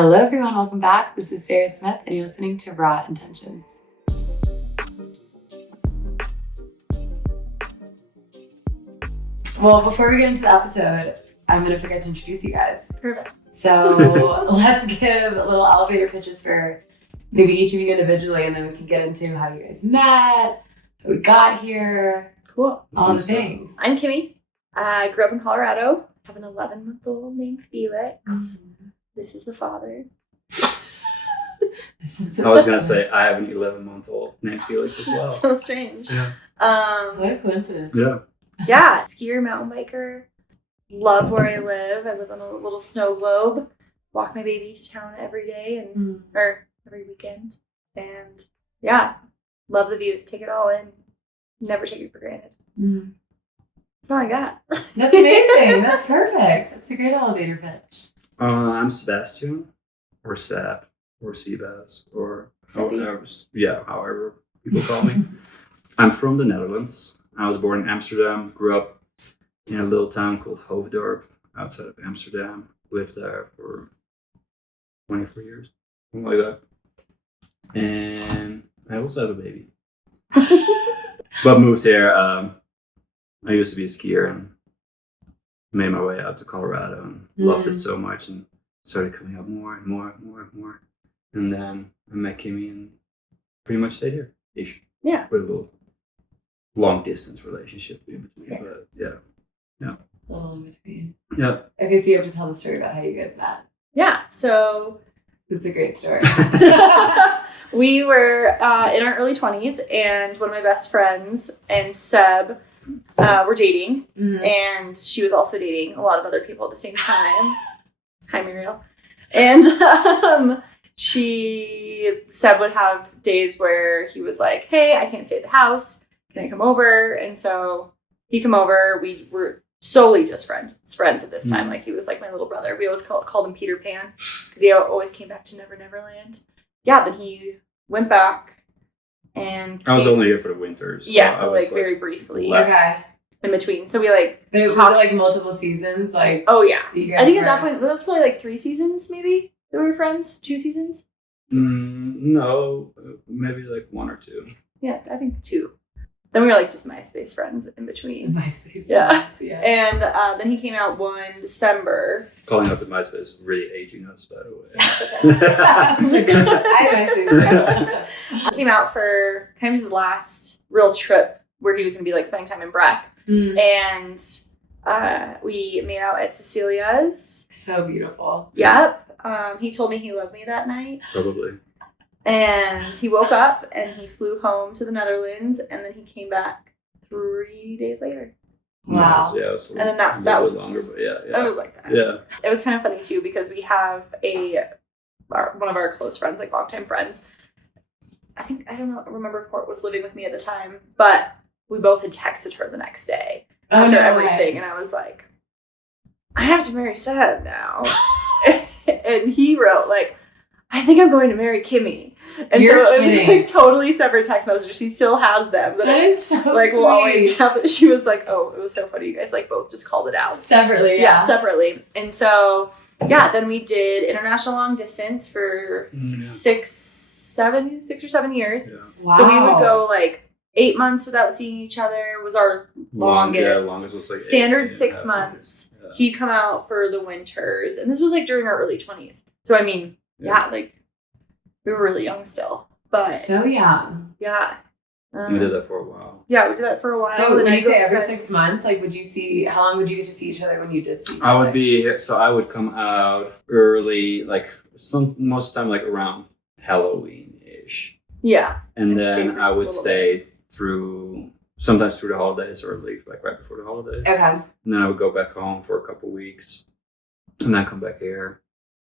Hello everyone, welcome back. This is Sarah Smith and you're listening to Raw Intentions. Well, before we get into the episode, I'm going to forget to introduce you guys. Perfect. So let's give little elevator pitches for maybe each of you individually, and then we can get into how you guys met, how we got here. Cool. All the things. I'm Kimmy. I grew up in Colorado. I have an 11-month-old named Felix. Mm-hmm. This is the father. I was going to say, I have an 11-month-old named Felix as well. So strange. Yeah. What a coincidence. Yeah. Yeah. Skier, mountain biker. Love where I live. I live on a little snow globe. Walk my baby to town every day or every weekend. And yeah, love the views. Take it all in. Never take it for granted. Mm. That's all I got. That's amazing. That's perfect. That's a great elevator pitch. I'm Sebastiaan, or Seb, or Sebas, or however people call me. I'm from the Netherlands. I was born in Amsterdam, grew up in a little town called Hoofddorp outside of Amsterdam. Lived there for 24 years, something like that. And I also have a baby. But moved here. I used to be a skier and made my way out to Colorado and loved it so much and started coming out more and more and more and more. And then I met Kimmy and pretty much stayed here. Ish. Yeah. With a little long distance relationship in between. Okay. But yeah. A little in between. Yeah. Okay, so you have to tell the story about how you guys met. Yeah. So It's a great story. we were in our early 20s, and one of my best friends and Seb were dating, and she was also dating a lot of other people at the same time. Hi, Muriel. And Seb would have days where he was like, hey, I can't stay at the house. Can I come over? And so he'd come over. We were solely just friends at this time. Like, he was like my little brother. We always called him Peter Pan because he always came back to Never Never Land. Yeah, then he went back and I was only here for the winters. So like very briefly. left. Okay. In between. So we like But it was like multiple seasons? Like, oh yeah. I I think at that point, it was probably like 3 seasons maybe that we were friends. 2 seasons? No, maybe like 1 or 2. Yeah, I think 2. Then we were like just MySpace friends in between. MySpace. Yeah. Yeah. And then he came out one December. Calling up the MySpace is really aging us, by the way. I have MySpace. He came out for kind of his last real trip where he was going to be like spending time in Breck. And we made out at Cecilias. So beautiful. Yep. He told me he loved me that night. Probably. And he woke up and he flew home to the Netherlands, and then he came back 3 days later. Wow. Yeah, it was And then that was longer, but yeah. That was like that. Yeah. It was kind of funny too because we have one of our close friends, like longtime friends. I don't remember if Court was living with me at the time, but we both had texted her the next day after everything, and I was like, I have to marry Seb now. And he wrote like, I think I'm going to marry Kimmy. And You're so it kidding. was like totally separate text messages. She still has them. That is so like sweet. we'll always have it. She was like, oh, it was so funny. You guys like both just called it out. Separately, Yeah, separately. And so, yeah, then we did international long distance for 6 or 7 years. Yeah. Wow. So we would go like 8 months without seeing each other was our longest. Longest was like Standard 8.5 6 months. Yeah. He'd come out for the winters. And this was like during our early 20s. So I mean, like we were really young still. But so young. yeah. We did that for a while. Yeah, we did that for a while. So Then when you I go say every spend- 6 months, like how long would you get to see each other when you did see each other? I would be here, so I would come out early, like most of the time, like around Halloween-ish. Yeah. And I'd stay then for I just a would little stay sometimes through the holidays or leave like right before the holidays. Okay. And then I would go back home for a couple weeks and then come back here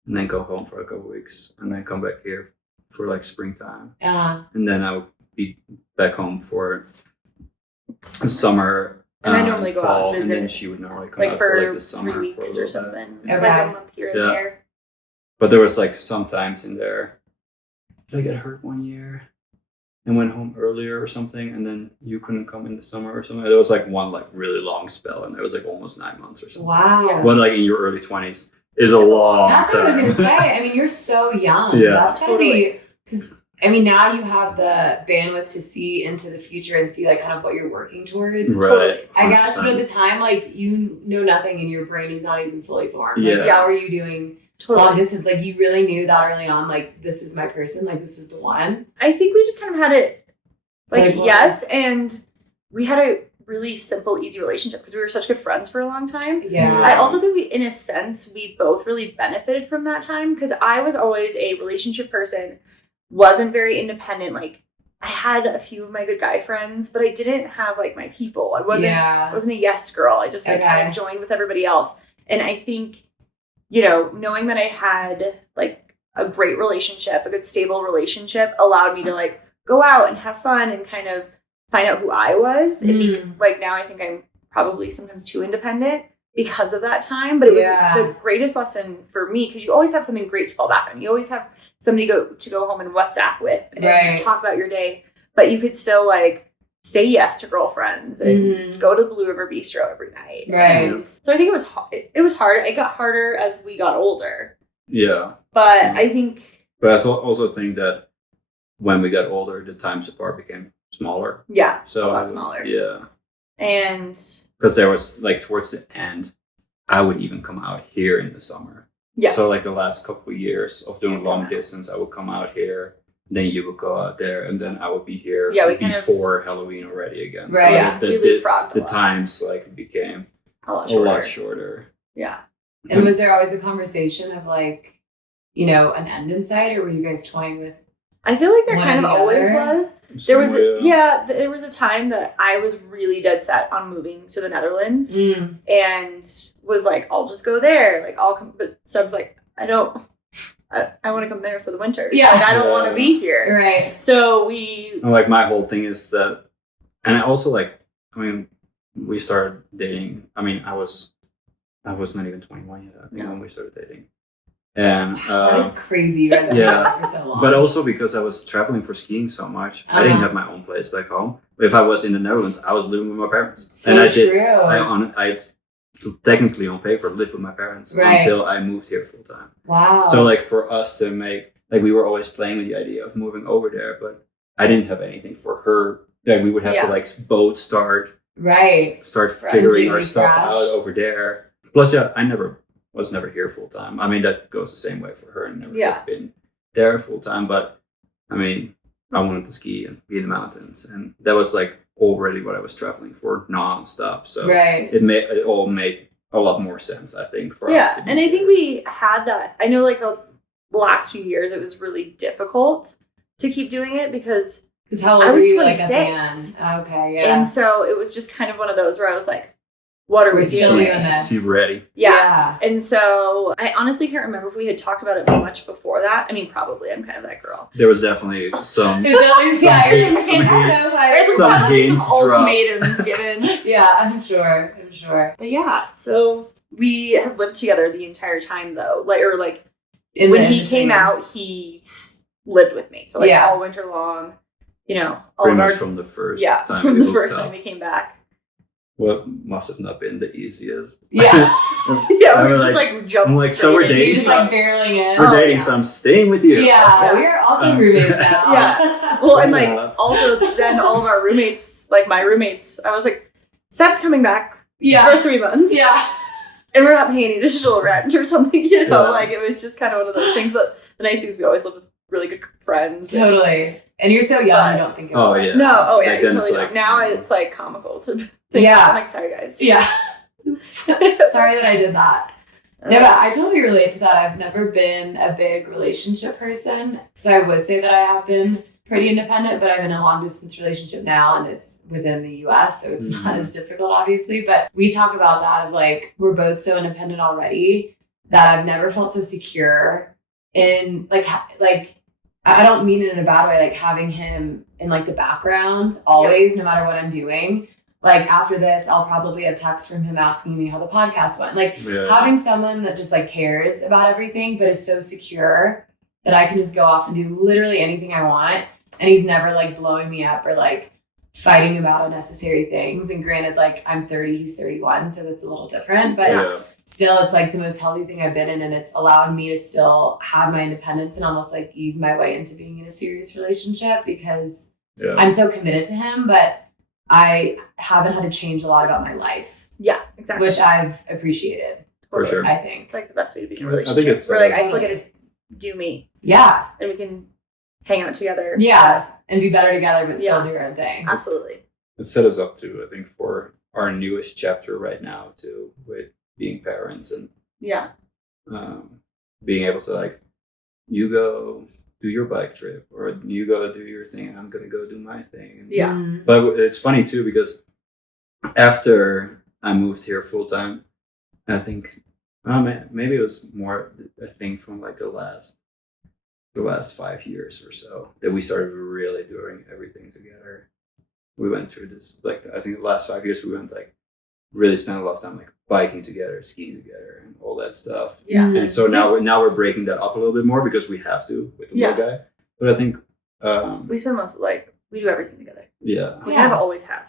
and then go home for a couple weeks and then come back here for like springtime. And then I would be back home for the summer. And I normally go out fall, and visit. And then she would normally come Like out for like the summer 3 for a weeks little or bit. something. Okay. Like a month here and Yeah. there. But there was like some times in there. Did I get hurt one year and went home earlier or something, and then you couldn't come in the summer or something? There was like one like really long spell, and there was like almost 9 months or something. Wow. But like in your early 20s, is a long That's what I was time. gonna say. I mean, you're so young. Yeah. That's gotta be, because I mean, now you have the bandwidth to see into the future and see like kind of what you're working towards. Right. I guess, 100%. but at the time, like you know nothing and your brain is not even fully formed. Yeah. Like, how are you doing long distance? Like you really knew that early on, like this is my person, like this is the one. I think we just kind of had it, like Like, yes, and we had a really simple, easy relationship because we were such good friends for a long time. Yeah. I also think we, in a sense, we both really benefited from that time because I was always a relationship person, wasn't very independent. Like I had a few of my good guy friends, but I didn't have like my people. I wasn't a yes girl. I just like kind of joined with everybody else. And I think, you know, knowing that I had like a great relationship, a good stable relationship, allowed me to like go out and have fun and kind of find out who I was. And like now I think I'm probably sometimes too independent because of that time. But it was the greatest lesson for me because you always have something great to fall back on. You always have somebody to go home and WhatsApp with and talk about your day. But you could still like say yes to girlfriends and go to Blue River Bistro every night. Right. And so I think it was hard. It got harder as we got older. Yeah. But I think... But I also think that when we got older, the times apart became smaller. Yeah, so a lot smaller. Yeah. And... Because there was, like, towards the end, I would even come out here in the summer. Yeah. So, like, the last couple of years of doing long distance, I would come out here, then you would go out there, and then I would be here before Halloween already again. Right. So Yeah, we leapfrogged the times, like, became a lot shorter. Yeah. And was there always a conversation of like, you know, an end in sight, or were you guys toying with? I feel like there kind of always was. There was there was a time that I was really dead set on moving to the Netherlands and was like, I'll just go there. Like I'll come, but Seb's like, I want to come there for the winter. Yeah. Like I don't want to be here. Right. So like my whole thing is that, and I also like, I mean, we started dating. I mean, I was not even 21 yet, I think, when we started dating. And that is crazy. You guys have been for so long. But also because I was traveling for skiing so much, I didn't have my own place back home. If I was in the Netherlands, I was living with my parents. So and I true. I technically on paper lived with my parents until I moved here full time. Wow. So like for us to make, like we were always playing with the idea of moving over there, but I didn't have anything for her. Like we would have to like both start figuring our stuff out over there. Plus, I was never here full time. I mean, that goes the same way for her. And never have been there full time. But I mean, I wanted to ski and be in the mountains, and that was like already what I was traveling for nonstop. So it all made a lot more sense, I think, for us. Yeah, and I think we had that. I know, like the last few years, it was really difficult to keep doing it because how old I was were you, 26. Like, okay, yeah. And so it was just kind of one of those where I was like, what are we doing? She's ready. Yeah. And so I honestly can't remember if we had talked about it much before that. I mean, probably. I'm kind of that girl. There was definitely some. There's some ultimatums given. Yeah, I'm sure. But yeah, so we have lived together the entire time, though. When he came out, he lived with me. So all winter long, you know, pretty much from the first time. From the first time we came back. What must have not been the easiest. Yeah. We're just jumping. I'm like, so we're dating. You're just barreling in. We're dating, so I'm staying with you. Yeah, we're also roommates now. Yeah. Well, and also then all of our roommates, like my roommates, I was like, Seb's coming back for 3 months. Yeah. And we're not paying any additional rent or something, you know? Like, it was just kind of one of those things. But the nice thing is we always lived with really good friends. Totally. And you're so young, you don't think about it. No, you totally don't. Now it's like comical to think about. I'm like, sorry guys. Yeah. Sorry that I did that. No, but I totally relate to that. I've never been a big relationship person. So I would say that I have been pretty independent, but I'm in a long distance relationship now and it's within the US. So it's not as difficult, obviously. But we talk about that of like, we're both so independent already that I've never felt so secure in like I don't mean it in a bad way, like having him in like the background always, no matter what I'm doing. Like after this, I'll probably have texts from him asking me how the podcast went. Like having someone that just like cares about everything, but is so secure that I can just go off and do literally anything I want. And he's never like blowing me up or like fighting about unnecessary things. And granted, like I'm 30, he's 31, so that's a little different. But still, it's like the most healthy thing I've been in, and it's allowed me to still have my independence and almost like ease my way into being in a serious relationship because I'm so committed to him, but I haven't had to change a lot about my life. Yeah, exactly. Which I've appreciated. For sure. I think. It's like the best way to be in a relationship. I think it's where like I still get to do me. Yeah. And we can hang out together. Yeah. And be better together, but still do our own thing. Absolutely. It set us up to, I think, for our newest chapter right now too, with being parents and being able to like, you go do your bike trip or you go do your thing and I'm gonna go do my thing. Yeah. But it's funny too because after I moved here full time, I think maybe it was more a thing from like the last 5 years or so that we started really doing everything together. We went through this, like, I think the last 5 years we went like really spent a lot of time like biking together, skiing together and all that stuff. Yeah. And so now we're breaking that up a little bit more because we have to with the little guy. But I think we spend most we do everything together. Yeah. We kind of always have.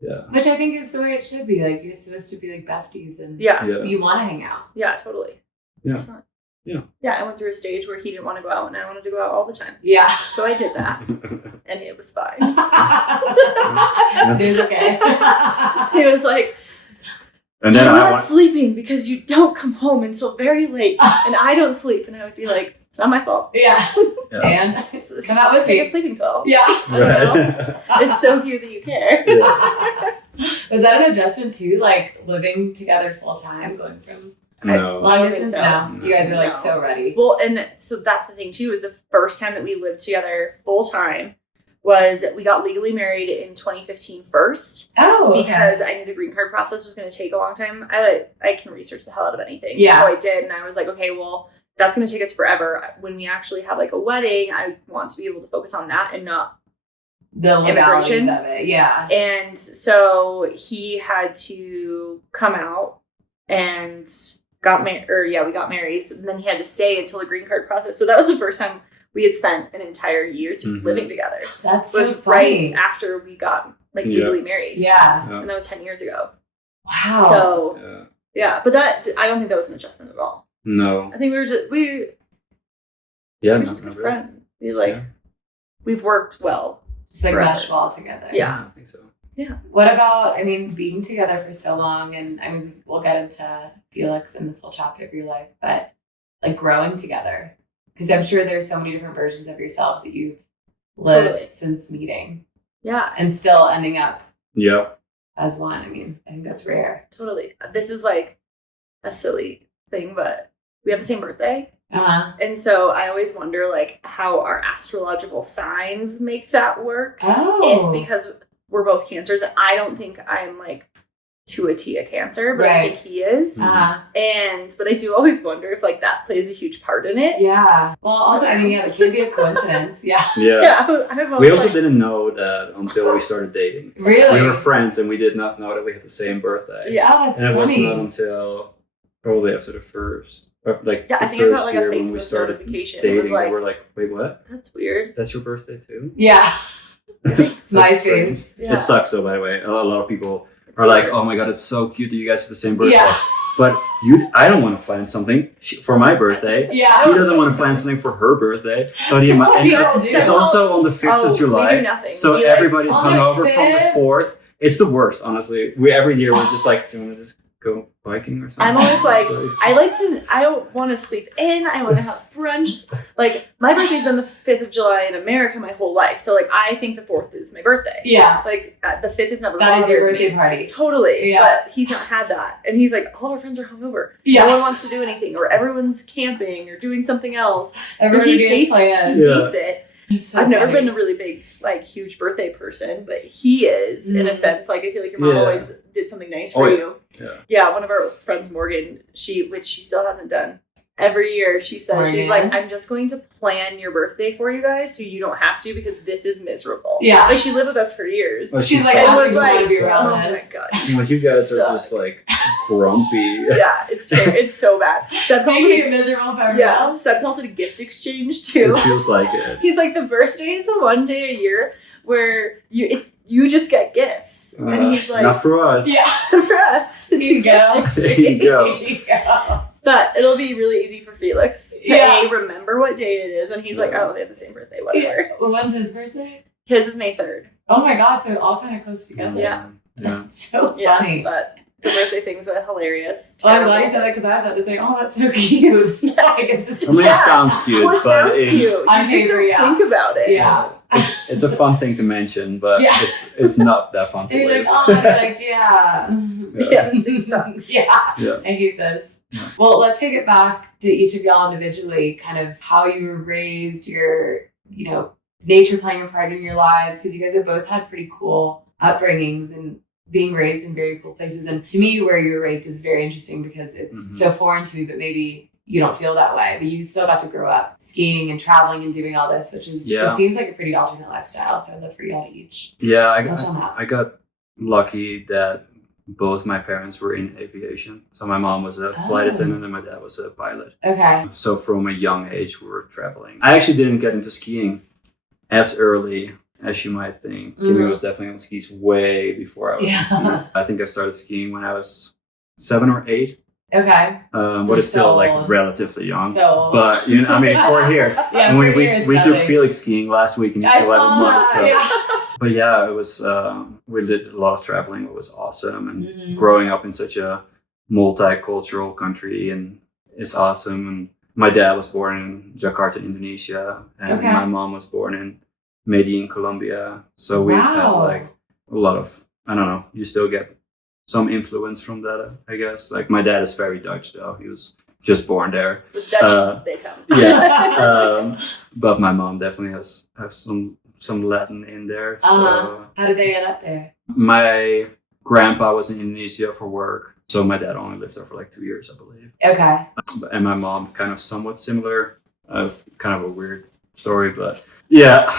Yeah. Which I think is the way it should be. Like, you're supposed to be like besties and you want to hang out. Yeah, totally. Yeah. It's fun. Yeah. Yeah, I went through a stage where he didn't want to go out and I wanted to go out all the time. Yeah. So I did that. And it was fine. It was okay. He was like, and then I'm not sleeping because you don't come home until very late and I don't sleep. And I would be like, it's not my fault. Yeah. And come out with take me. a sleeping pill. Yeah. Right. It's so cute that you care. Was that an adjustment too? Like living together full time, going from No. long distance? so. No. You guys are like No. so ready. Well, and so that's the thing too, is the first time that we lived together full time was we got legally married in 2015 first. Oh, okay. Because I knew the green card process was going to take a long time. I can research the hell out of anything. Yeah. So I did, and I was like, okay, well, that's going to take us forever. When we actually have like a wedding, I want to be able to focus on that and not the legalities immigration of it. Yeah. And so he had to come out and got married, we got married. So then he had to stay until the green card process. So that was the first time we had spent an entire year living together. That's was so funny. right after we got like legally married. Yeah. And that was 10 years ago. Wow. So but that I don't think that was an adjustment at all. No. I think we were just good friends. We've worked well. Just like forever. mesh well together. Yeah. I think so. Yeah. What about, being together for so long, and we'll get into Felix in this whole chapter of your life, but like growing together, because I'm sure there's so many different versions of yourselves that you've lived since meeting. Yeah. And still ending up Yeah. as one. I think that's rare. Totally. This is like a silly thing, but we have the same birthday. Uh-huh. And so I always wonder like how our astrological signs make that work. Oh. If because we're both Cancers, and I don't think I'm like to a T a Cancer, but I think he is. Uh-huh. But I do always wonder if like that plays a huge part in it. Yeah. Well, also, it can be a coincidence. Yeah. Yeah. We also didn't know that until we started dating. Really? We were friends and we did not know that we had the same birthday. Yeah. Oh, that's and it funny. wasn't not until probably after the first, I the think I got first like a year when we Facebook started notification. dating. It was like, and we're like, wait, what? that's weird. That's your birthday too? Yeah. That's MySpace. strange. Yeah. It sucks though, by the way. A lot of people are like, oh my god, it's so cute that you guys have the same birthday. Yeah. But I don't want to plan something for my birthday. Yeah. She doesn't want to plan something for her birthday. So People do. it's also on the 5th of July. We do nothing. So We, everybody's on the hungover from the 5th? 4th. It's the worst, honestly. Every year we're just like, do you want to just go biking or something? I'm always like, I don't want to sleep in. I want to have brunch. Like, my birthday's been the 5th of July in America my whole life. So, like, I think the 4th is my birthday. Yeah. Like, the 5th is never That is your bothered me. birthday party. Totally. Yeah. But he's not had that. And he's like, all our friends are hungover. Yeah. No one wants to do anything. Or everyone's camping or doing something else. Everyone he doing hates plans. He Yeah. hates it. So I've never funny. been a really big, like, huge birthday person, but he is, in a sense. Like, I feel like your mom always did something nice for you. Yeah, one of our friends, Morgan, which she still hasn't done. Every year she says, Morgan. she's like, I'm just going to plan your birthday for you guys so you don't have to because this is miserable. Yeah. Like, she lived with us for years. Oh, She's like, It I was was like, want to be oh around my this. god. Like, you guys are just like grumpy. Yeah, it's so bad. Seb calls Making it it, miserable for everyone yeah, else. Seb calls it a gift exchange too. It feels like it. He's like, the birthday is the one day a year where you just get gifts, and he's like, not for us. Yeah, for us. Here you go. There you go. Here you go. But it'll be really easy for Felix to remember what day it is, and he's like, oh, they have the same birthday, whatever. When's his birthday? His is May 3rd. Oh my god, so all kind of close together. Yeah. It's so funny. But the birthday thing's hilarious. Well, I'm glad you said that because I was about to say, oh, that's so cute. I guess it's it sounds cute, well, it but sounds cute. On You just paper, don't think about it. Yeah. It's a fun thing to mention, but it's not that fun to And you're live. like, oh, and it's like, yeah. Yeah, this sucks. Yeah. Yeah. I hate this. Yeah. Well, let's take it back to each of y'all individually, kind of how you were raised, your, nature playing a part in your lives, because you guys have both had pretty cool upbringings and being raised in very cool places. And to me, where you were raised is very interesting because it's so foreign to me, but maybe you don't feel that way. But you still got to grow up skiing and traveling and doing all this, which is, it seems like a pretty alternate lifestyle. So I'd love for y'all to each touch on that. I got lucky that both my parents were in aviation. So my mom was a flight attendant and my dad was a pilot. Okay. So from a young age, we were traveling. I actually didn't get into skiing as early as you might think. Kimmy was definitely on skis way before I was on skis. I think I started skiing when I was 7 or 8. Okay. But it's still like relatively young. So, but for here, and we took Felix skiing last week and he's 11 months. So. Yeah. But yeah, it was. We did a lot of traveling. It was awesome, and growing up in such a multicultural country and it's awesome. And my dad was born in Jakarta, Indonesia, and my mom was born in Medellin, Colombia. So we've had like a lot of. I don't know. You still get some influence from that, I guess. Like my dad is very Dutch though. He was just born there. It's Dutch, they come. Yeah. But my mom definitely has some Latin in there. So how did they end up there? My grandpa was in Indonesia for work. So my dad only lived there for like 2 years, I believe. Okay. And my mom kind of somewhat similar. Kind of a weird story, but yeah.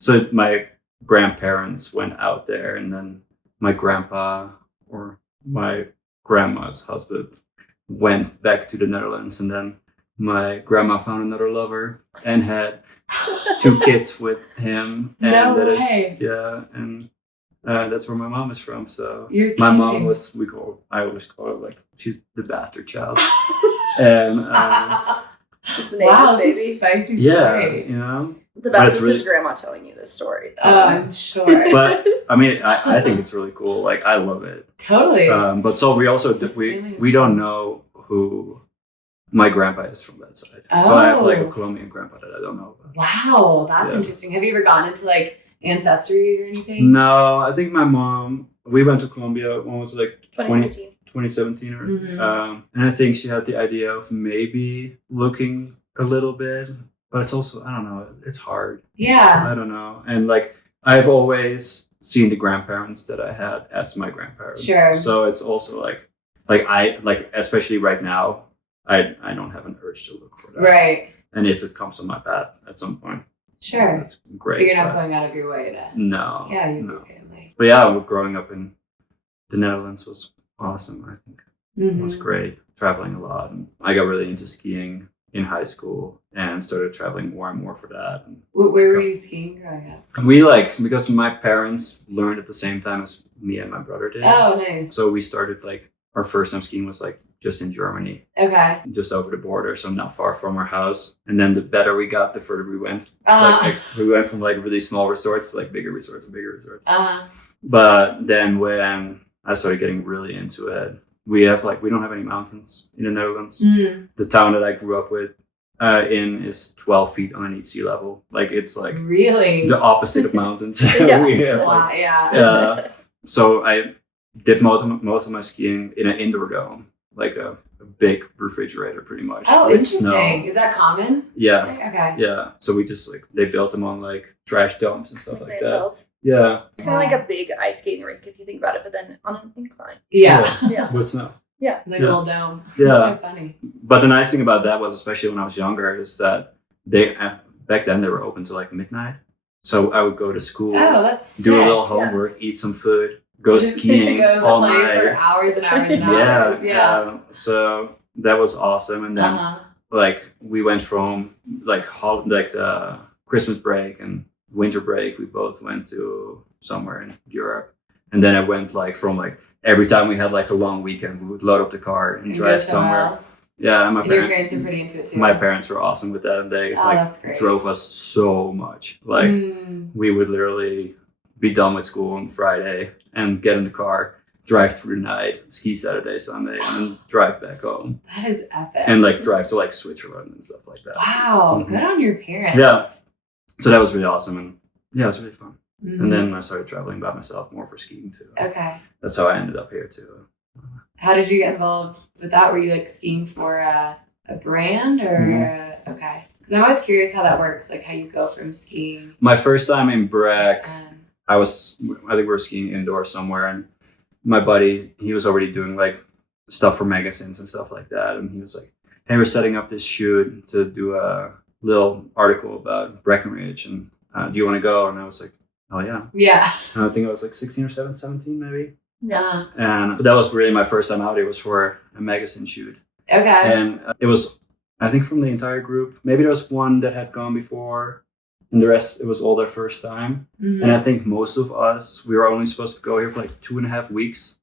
So my grandparents went out there and then my grandpa or my grandma's husband went back to the Netherlands, and then my grandma found another lover and had 2 kids with him. And no way. And that's where my mom is from. So You're my kidding. mom was, I always call her like, she's the bastard child. And she's the neighbor's baby. This is a spicy story. The best is his grandma telling you this story. Oh, I'm sure. But I mean, I think it's really cool. Like I love it. Totally. But so we also we don't know who my grandpa is from that side. So I have like a Colombian grandpa that I don't know about. Wow, that's interesting. Have you ever gone into like ancestry or anything? No, I think my mom. We went to Colombia when it was like 2017 or and I think she had the idea of maybe looking a little bit. But it's also, I don't know, it's hard. Yeah. I don't know. And like, I've always seen the grandparents that I had as my grandparents. Sure. So it's also like especially right now, I don't have an urge to look for that. Right. And if it comes on my path at some point. Sure. That's great. But you're not going out of your way to. No. Yeah, you have your family. But yeah, growing up in the Netherlands was awesome, I think. It was great. Traveling a lot. And I got really into skiing in high school and started traveling more and more for that. And where were you skiing growing up? We because my parents learned at the same time as me and my brother did. Oh, nice. So we started our first time skiing was just in Germany. Okay. Just over the border, so not far from our house. And then the better we got, the further we went. We went from really small resorts to bigger resorts and bigger resorts. But then when I started getting really into it, we don't have any mountains in the Netherlands. The town that I grew up in is 12 feet underneath sea level. It's really the opposite of mountains. Yeah. So I did most of my skiing in an indoor dome, like a big refrigerator, pretty much. Oh, with interesting. snow. Is that common? Yeah. Okay. Yeah. So we just they built them on trash domes and stuff like that. Built. Yeah. It's kind of like a big ice skating rink if you think about it, but then on an incline. Yeah. With snow. Yeah. Like a little dome. Yeah. That's so funny. But the nice thing about that was, especially when I was younger, is that they back then they were open to midnight. So I would go to school, do a little homework, eat some food, go skiing all play night for hours and hours and hours. Yeah. So that was awesome. And then we went from the Christmas break and winter break, we both went to somewhere in Europe. And then I went like from like every time we had like a long weekend, we would load up the car and drive somewhere. Else. Yeah, and your parents are pretty into it too. My parents were awesome with that, and they that's great. drove us so much. Like we would literally be done with school on Friday and get in the car, drive through the night, ski Saturday, Sunday, and then drive back home. That is epic. And like drive to like Switzerland and stuff like that. Wow, good on your parents. Yeah. So that was really awesome, and yeah, it was really fun. And then I started traveling by myself more for skiing too. Okay. That's how I ended up here too. How did you get involved with that? Were you like skiing for a brand or okay? Because I'm always curious how that works, like how you go from skiing. My first time in Breck, I think we were skiing indoors somewhere, and my buddy, he was already doing like stuff for magazines and stuff like that, and he was like, "Hey, we're setting up this shoot to do a little article about Breckenridge, and do you want to go?" And I was like, "Oh yeah." Yeah. And I think I was like 16 or 17 maybe. Yeah. And that was really my first time out. It was for a magazine shoot. Okay. And it was, I think, from the entire group. Maybe there was one that had gone before, and the rest, it was all their first time. And I think most of us, we were only supposed to go here for like 2.5 weeks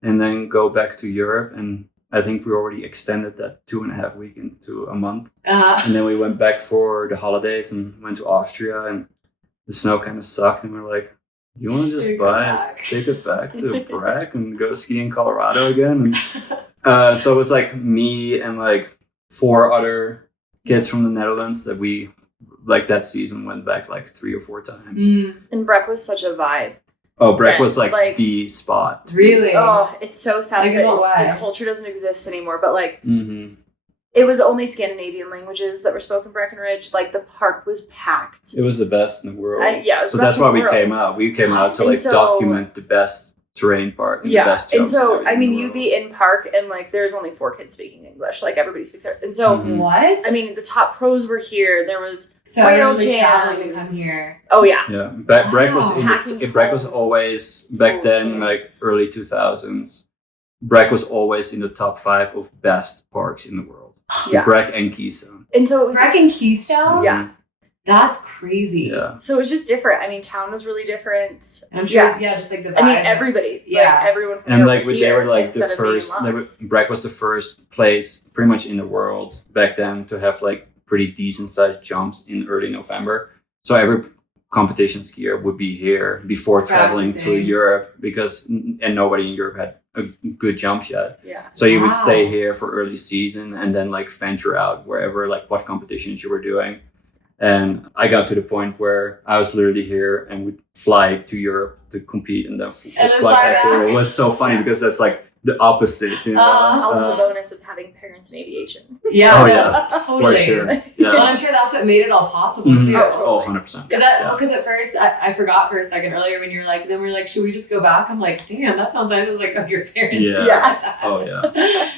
and then go back to Europe. And I think we already extended that 2.5 week into a month. And then we went back for the holidays and went to Austria, and the snow kind of sucked. And we were like, you want to just take it back to Breck and go ski in Colorado again? And so it was like me and like 4 other kids from the Netherlands that we, like that season, went back like 3 or 4 times. And Breck was such a vibe. Oh, Breck was like the spot. Really? Oh, it's so sad like that the culture doesn't exist anymore. But like, it was only Scandinavian languages that were spoken Breckenridge. Like the park was packed. It was the best in the world. So that's why we came out. We came out to like document the best terrain park and the best jumps. And so, I mean, you'd be in park and like there's only 4 kids speaking English. Like everybody speaks there. And so, what? I mean, the top pros were here. There was whale jams. Traveling to come here. Oh yeah. Yeah. Breck was always back then, like early 2000s. Breck was always in the top 5 of best parks in the world. Yeah. Breck and Keystone. And so it was Breck and Keystone? Yeah. That's crazy. Yeah. So it was just different. I mean, town was really different. And I'm sure, just like the vibe. I mean, everybody. Yeah. Like, everyone from and like they were like the first, Breck was the first place pretty much in the world back then to have like pretty decent sized jumps in early November. So every competition skier would be here before traveling through Europe and nobody in Europe had a good jump yet. Yeah. So you would stay here for early season and then like venture out wherever, like what competitions you were doing. And I got to the point where I was literally here and would fly to Europe to compete and then just fly back here. It was so funny because that's like the opposite, you know. Also the bonus of having parents in aviation. Yeah, totally. For sure. Yeah. Well, I'm sure that's what made it all possible too. Oh, 100%. Because at first, I forgot for a second earlier when you're like, then we're like, should we just go back? I'm like, damn, that sounds nice. I was like, oh, your parents. Yeah. Oh, yeah.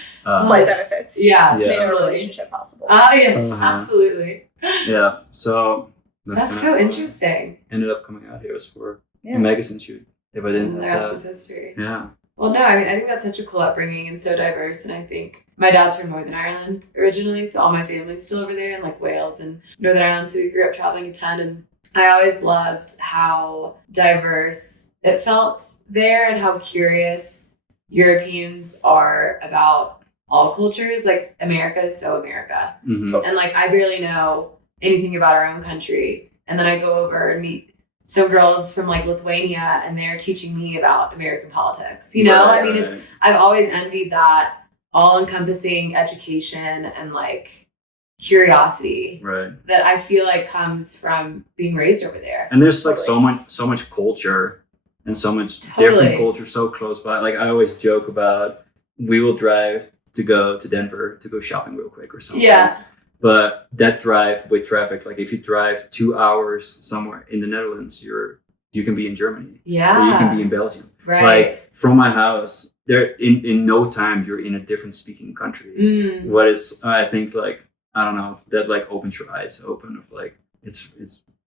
Flight benefits. Yeah. Made a relationship possible. Yes, absolutely. Yeah. So that's so interesting. Ended up coming out here was for a magazine shoot. If I didn't, the rest is history. Yeah. Well, no, I mean, I think that's such a cool upbringing and so diverse. And I think my dad's from Northern Ireland originally, so all my family's still over there in like Wales and Northern Ireland. So we grew up traveling a ton, and I always loved how diverse it felt there and how curious Europeans are about all cultures. Like America is so America, and like I barely know anything about our own country, and then I go over and meet some girls from like Lithuania and they're teaching me about American politics. You know, I mean, I've always envied that all-encompassing education and like curiosity that I feel like comes from being raised over there. And there's like so much culture and so much different culture so close by. Like I always joke about, we will drive to go to Denver to go shopping real quick or something. Yeah. But that drive with traffic, like if you drive 2 hours somewhere in the Netherlands, you can be in Germany. Yeah. Or you can be in Belgium. Right. Like from my house, there in no time you're in a different speaking country. What is I think like, I don't know, that like opens your eyes open of like it's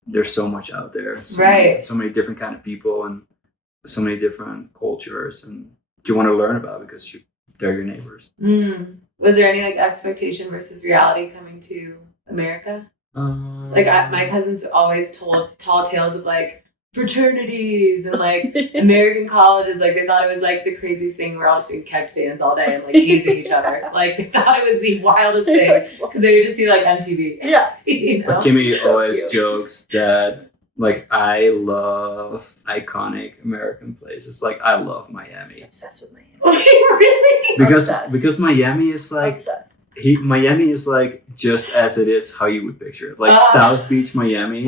there's so much out there. So many different kind of people and so many different cultures and you want to learn about because they're your neighbors. Was there any like expectation versus reality coming to America? Like my cousins always told tall tales of like fraternities and like American colleges. Like they thought it was like the craziest thing. We're all just doing keg stands all day and like hazing each other. Like they thought it was the wildest thing because they would just see like MTV. Yeah. You know? Kimmy So always cute. jokes that like I love iconic American places. Like I love Miami He's obsessed with Miami. Really? because Miami is like Obsessed. Miami is like just as it is how you would picture it. Like South Beach, Miami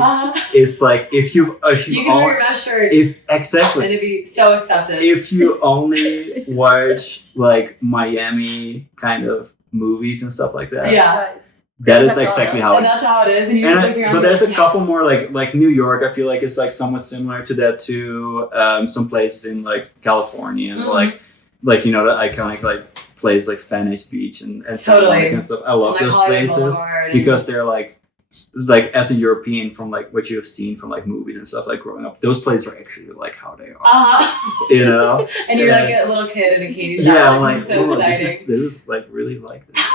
is like if you you can wear a mesh shirt if and exactly it'd be so accepted. if you only watch like Miami kind of movies and stuff like that. Yeah. Guys. That is That's exactly all. how And it that's is. how it is. And you're just looking around. But there's a like, couple yes. more like New York. I feel like it's like somewhat similar to that too. Some places in like California and like you know the iconic like place like Venice Beach and Santa Totally. Monica and stuff. I love Like those Hollywood places Boulevard and- because they're like as a European from like what you have seen from like movies and stuff like growing up. Those places are actually like how they are. You know. And you're like a little kid in a candy shop. Yeah, I'm like, like, this is so oh, exciting. this is like really like this.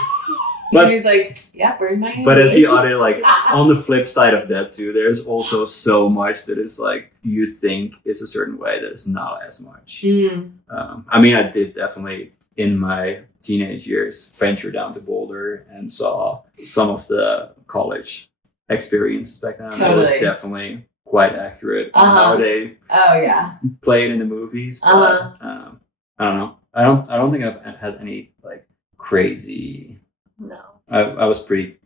But- And he's like, yeah, we're in Miami. But at the other, like, on the flip side of that too, there's also so much that is like you think is a certain way that is not as much. I mean, I did definitely in my teenage years venture down to Boulder and saw some of the college experiences back then. It was Totally. definitely quite accurate on how they Oh yeah. play it in the movies. But I don't know. I don't think I've had any like crazy. No. I was pretty.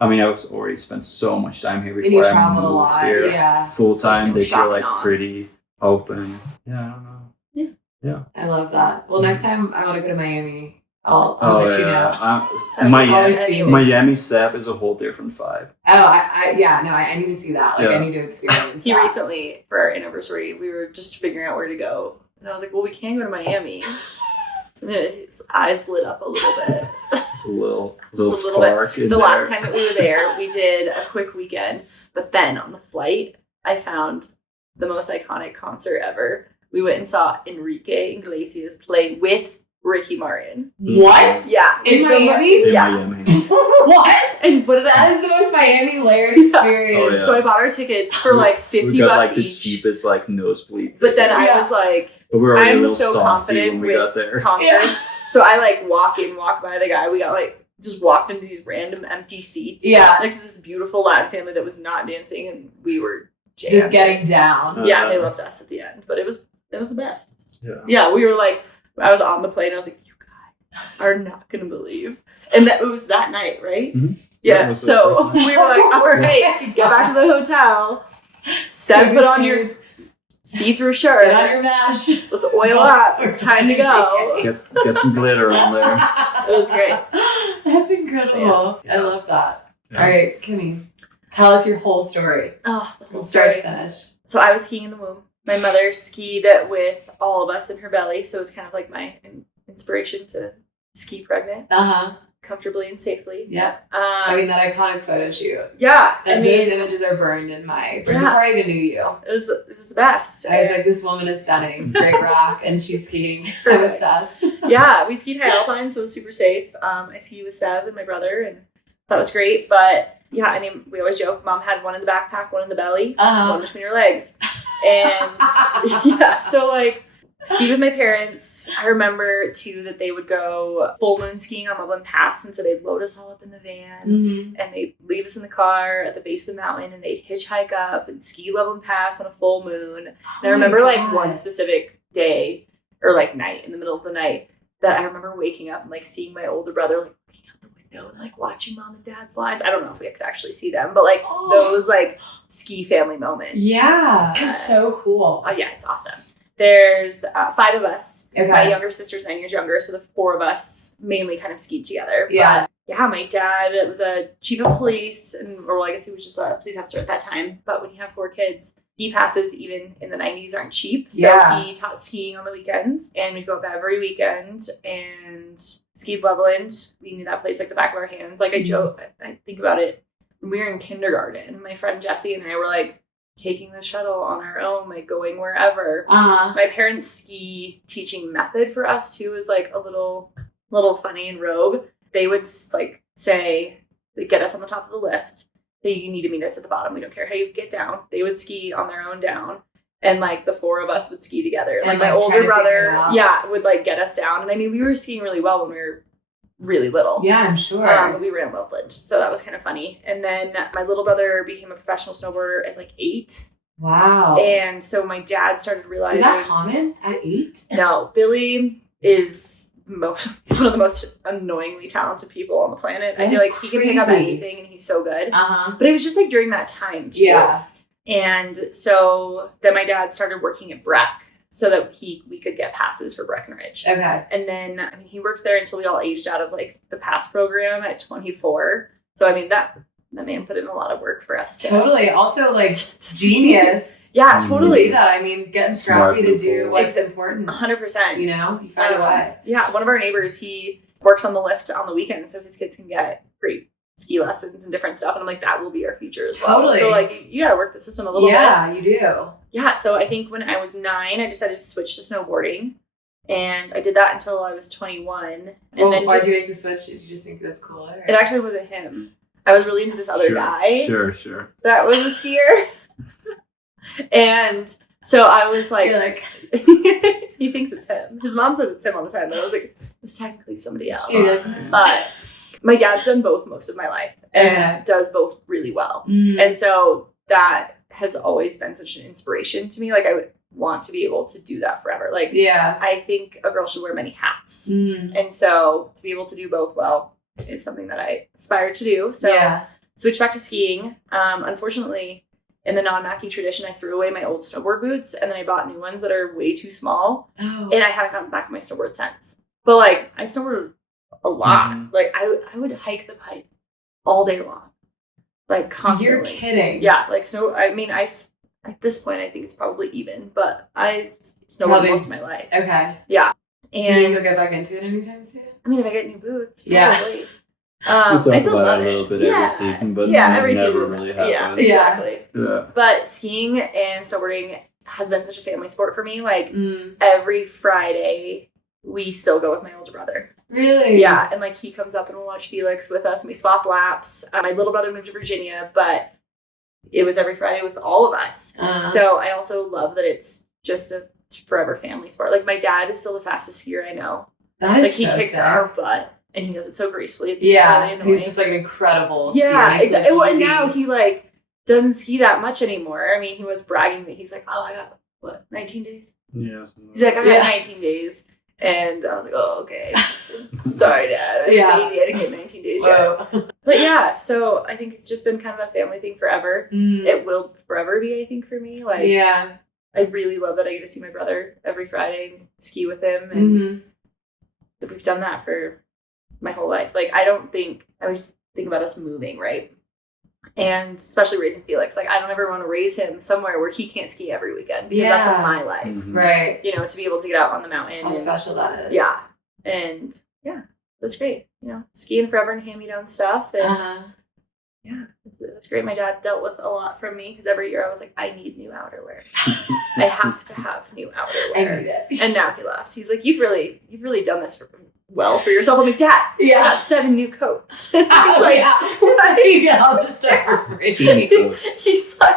I mean, I was already spent so much time here And you before I traveled a moved lot. here Yeah. full time. They feel Shopping like on. pretty open. Yeah, I don't know. I love that. Well, next time I want to go to Miami, I'll Oh let you know. yeah, So Miami. always be- Miami Seb is a whole different vibe. Oh, I need to see that. Like, Yeah. I need to experience He that. recently, for our anniversary, we were just figuring out where to go. And I was like, well, we can go to Miami. And his eyes lit up a little bit. It's a little Just a little spark in The there. last time that we were there, we did a quick weekend. But then on the flight, I found the most iconic concert ever. We went and saw Enrique Iglesias play with Ricky Martin. What? Yeah. In Miami? in Yeah. Miami. What? And what did That is the most Miami layered experience. Oh, yeah. So I bought our tickets for like We $50 got like the each. cheapest like nosebleed. But then ticket. I was like, But we were already a I'm little so saucy confident when we with got there. concerts. Yeah. So I like walk by the guy. We got like just walked into these random empty seats Yeah. next to this beautiful Latin family that was not dancing, and we were Just jamming. getting down. Yeah, they loved us at the end, but it was the best. Yeah. Yeah, we were like, I was on the plane. I was like, you guys are not gonna believe, and that it was that night, right? Mhm. Yeah. That was the So first night. we were like, all right, get back to the hotel. Seb, put on your see-through shirt. Get on your mash. Let's oil up. It's time to go. Get some glitter on there. It was great. That's incredible. Yeah. I love that. Yeah. All right, Kimmy, tell us your whole story. Oh, the whole We'll start to story. finish. So I was skiing in the womb. My mother skied with all of us in her belly, so it was kind of like my inspiration to ski pregnant Uh-huh. comfortably and safely. Yep. I Um, mean, that iconic photo shoot. yeah, I And mean, those images are burned in my brain Yeah. before I even knew you. it was the best. I was like, this woman is stunning. Great rock, and she's skiing. I'm obsessed. Yeah, we skied high alpine, so it was super safe. I skied with Seb and my brother, and that was great. But yeah, I mean, we always joke, Mom had one in the backpack, one in the belly, Uh-huh. one between her legs. And yeah, so like skied with my parents. I remember too that they would go full moon skiing on Loveland Pass, and so they'd load us all up in the van. Mhm. And they'd leave us in the car at the base of the mountain, and they'd hitchhike up and ski Loveland Pass on a full moon. And I Oh my remember like God. one specific day or like night in the middle of the night that I remember waking up and like seeing my older brother like looking out the window and like watching Mom and Dad's lines. I don't know if I could actually see them, but like Oh. those like ski family moments. Yeah. That's so cool. Oh yeah, it's awesome. There's 5 of us. Okay. My younger sister's 9 years younger, so the 4 of us mainly kind of skied together. Yeah. But yeah, my dad was a chief of police, and or well, I guess he was just a police officer at that time. But when you have 4 kids, ski passes even in the 90s aren't cheap. So Yeah. he taught skiing on the weekends, and we'd go up every weekend and skied Loveland. We knew that place like the back of our hands. Like I joke, I think about it. When we were in kindergarten, my friend Jessie and I were like taking the shuttle on our own, like going wherever. Uh-huh. My parents' ski teaching method for us too was like a little funny and rogue. They would like say, they get us on the top of the lift, they need to meet us at the bottom. We don't care how you get down. They would ski on their own down. And, like, the 4 of us would ski together. Like, my older brother, would, like, get us down. And, I mean, we were skiing really well when we were really little. Yeah, I'm sure. We were in Loveland. So that was kind of funny. And then my little brother became a professional snowboarder at, like, 8. Wow. And so my dad started realizing... Is that common at 8? No. Billy is... he's one of the most annoyingly talented people on the planet. I feel like he can pick up anything and he's so good. But it was just, like, during that time, too. Yeah. And so then my dad started working at Breck so that we could get passes for Breckenridge. Okay. And then, I mean, he worked there until we all aged out of, like, the pass program at 24. So, I mean, that man put in a lot of work for us, too. Totally. Also, like, genius. Yeah, totally. To do that. I mean, getting scrappy to do what's important. 100%. You know? You find a way. Yeah. One of our neighbors, he works on the lift on the weekends so his kids can get great ski lessons and different stuff. And I'm like, that will be our future as well. Totally. So, like, you got to work the system a little bit. Yeah, you do. Yeah. So I think when I was 9, I decided to switch to snowboarding. And I did that until I was 21. And then why did you make the switch? Did you just think it was cooler? Or? It actually wasn't him. I was really into this other guy. Sure. That was a skier. And so I was like... You're like... he thinks it's him. His mom says it's him all the time. But I was like, it's technically somebody else. Yeah. But my dad's done both most of my life. And does both really well. And so that has always been such an inspiration to me. Like, I would want to be able to do that forever. Like, I think a girl should wear many hats. And so to be able to do both well is something that I aspire to do. So switch back to skiing. Unfortunately, in the non-Mackey tradition, I threw away my old snowboard boots and then I bought new ones that are way too small. And I haven't gotten back on my snowboard since. But, like, I snowboarded a lot. Like, I would hike the pipe all day long. Like, constantly. You're kidding. Yeah. Like, at this point, I think it's probably even. But I snowboarded most of my life. Okay. Yeah. And do you think you'll get back into it anytime soon? I mean, if I get new boots, probably. Yeah. We talk about it a little bit every season, but every never season. really happens. Yeah, exactly. Yeah. But skiing and snowboarding has been such a family sport for me. Like, every Friday, we still go with my older brother. Really? Yeah, and, like, he comes up and will watch Felix with us, and we swap laps. My little brother moved to Virginia, but it was every Friday with all of us. So I also love that it's just a forever family sport. Like, my dad is still the fastest skier I know. That is he so kicks sick. our butt, and he does it so gracefully. It's really annoying. He's just, like, an incredible skier. Yeah, exactly. Well, and now he, like, doesn't ski that much anymore. I mean, he was bragging that he's like, oh, I got, 19 days? Yeah. He's like, I got 19 days. And I was like, oh, okay. Sorry, Dad. Maybe I didn't get 19 days yet. But yeah, so I think it's just been kind of a family thing forever. It will forever be, I think, for me. Like, I really love that I get to see my brother every Friday and ski with him. And we've done that for my whole life. Like, I always think about us moving, right? And especially raising Felix. Like, I don't ever want to raise him somewhere where he can't ski every weekend because that's my life. Right. You know, to be able to get out on the mountain. How special that is. Yeah. And yeah, that's great. You know, skiing forever and hand-me-down stuff. And yeah, it's great. My dad dealt with a lot from me because every year I was like, I need new outerwear. I have to have new outerwear. I need it. And now he laughs. He's like, you've really done this well for yourself. I'm like, Dad, I got 7 new coats. He's like, what? You get all this stuff for free. He's like,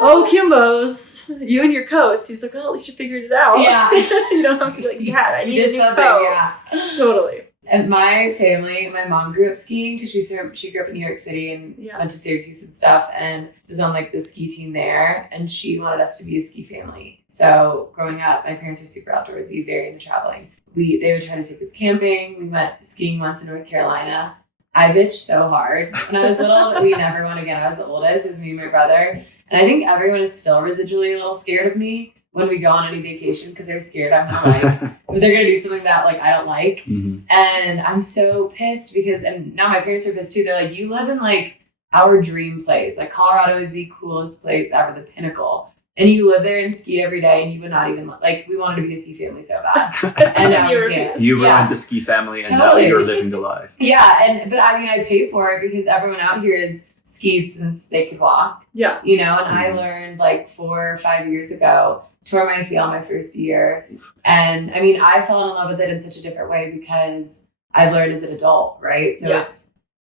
oh, Kimbo's, you and your coats. He's like, well, at least you figured it out. Yeah. You don't have to be like, Dad, I need a new coat. Yeah. Totally. And my family, my mom grew up skiing because she grew up in New York City and went to Syracuse and stuff and was on, like, the ski team there. And she wanted us to be a ski family. So growing up, my parents were super outdoorsy, very into traveling. They would try to take us camping. We went skiing once in North Carolina. I bitched so hard when I was little that we never went again. I was the oldest. It was me and my brother. And I think everyone is still residually a little scared of me when we go on any vacation because they're scared I'm not like, but they're going to do something that, like, I don't like. And I'm so pissed because, and now my parents are pissed too. They're like, you live in, like, our dream place. Like, Colorado is the coolest place ever, the pinnacle. And you live there and ski every day, and you would not even, like, we wanted to be a ski family so bad. And now we can't. You ruined the ski family, and now you're living the life. Yeah, but I mean, I pay for it because everyone out here has skied since they could walk. Yeah. You know, and I learned, like, 4 or 5 years ago, tore my ACL my first year. And, I mean, I fell in love with it in such a different way because I've learned as an adult, right? So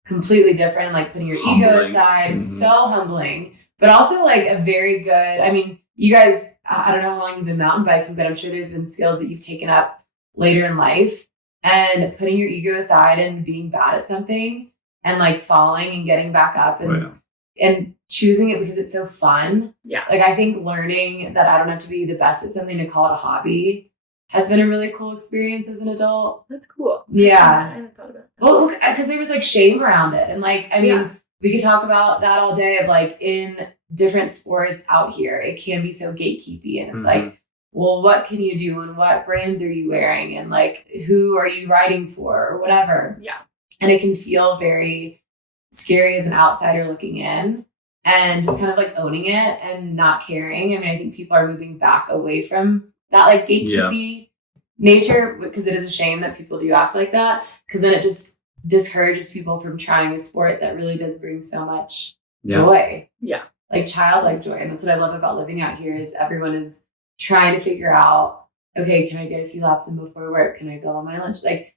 completely different and like putting your ego aside. Mm-hmm. So humbling, but also like a very good, I mean, you guys, I don't know how long you've been mountain biking, but I'm sure there's been skills that you've taken up later in life, and putting your ego aside and being bad at something and like falling and getting back up and choosing it because it's so fun. Yeah. Like I think learning that I don't have to be the best at something to call it a hobby has been a really cool experience as an adult. That's cool. Yeah. I haven't thought about that. Well, because there was like shame around it. And like, I mean, we could talk about that all day of like in different sports out here, it can be so gatekeepy. And it's like, well, what can you do? And what brands are you wearing? And like, who are you riding for or whatever? Yeah. And it can feel very scary as an outsider looking in, and just kind of like owning it and not caring. I mean, I think people are moving back away from that like gatekeepy nature, because it is a shame that people do act like that, because then it just discourages people from trying a sport that really does bring so much joy. Yeah. Like childlike joy. And that's what I love about living out here is everyone is trying to figure out, okay, can I get a few laps in before work? Can I go on my lunch? Like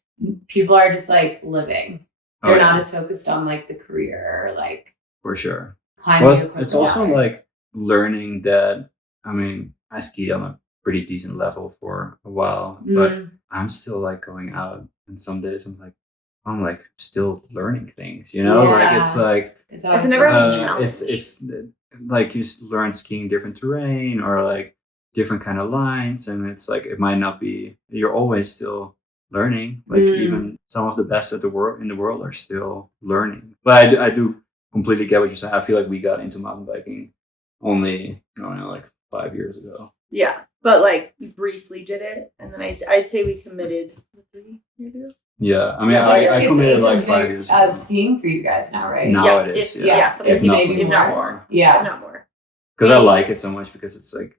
people are just like living. They're not as focused on like the career or like for sure. Climbing. It's also like learning that, I mean, I skied on a pretty decent level for a while, but I'm still like going out, and some days I'm like still learning things, you know? Like it's like it's a never-ending challenge. It's like you learn skiing different terrain or like different kind of lines, and it's like it might not be, you're always still learning. Like even some of the best in the world are still learning. But I do completely get what you're saying. I feel like we got into mountain biking only, I don't know, like 5 years ago. Yeah, but like we briefly did it, and then I'd say we committed 3 years ago. Yeah, I mean, I committed like 5 years ago. As skiing for you guys now, right? Now it is. If not more. Yeah, if not more. Because I like it so much, because it's like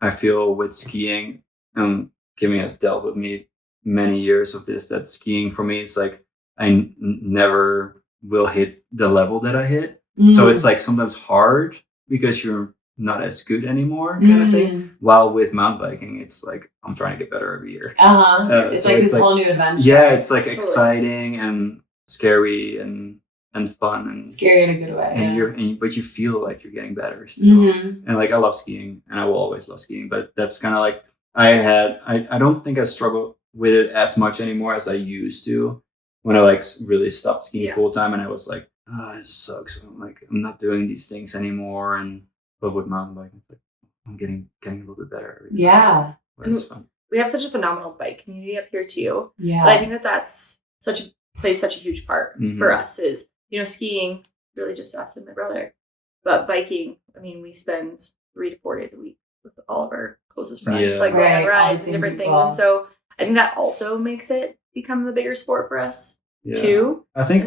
I feel with skiing, Kimmy has dealt with me many years of this, that skiing for me is like I never will hit the level that I hit. So it's like sometimes hard because you're not as good anymore kind of thing. While with mountain biking, it's like I'm trying to get better every year. It's so like this whole new adventure. Yeah, it's like exciting and scary and fun and scary in a good way. And but you feel like you're getting better still. And like I love skiing, and I will always love skiing. But that's kind of like I don't think I struggle with it as much anymore as I used to when I like really stopped skiing full time, and I was like, oh, it sucks. I'm not doing these things anymore. But with mountain biking, it's like I'm getting a little bit better every day. Yeah. It's fun. We have such a phenomenal bike community up here too. Yeah. But I think that's plays such a huge part for us. Is, you know, skiing really just us and my brother, but biking, I mean, we spend 3 to 4 days a week with all of our closest friends, like going on rides and different things. And so I think that also makes it become the bigger sport for us too. I think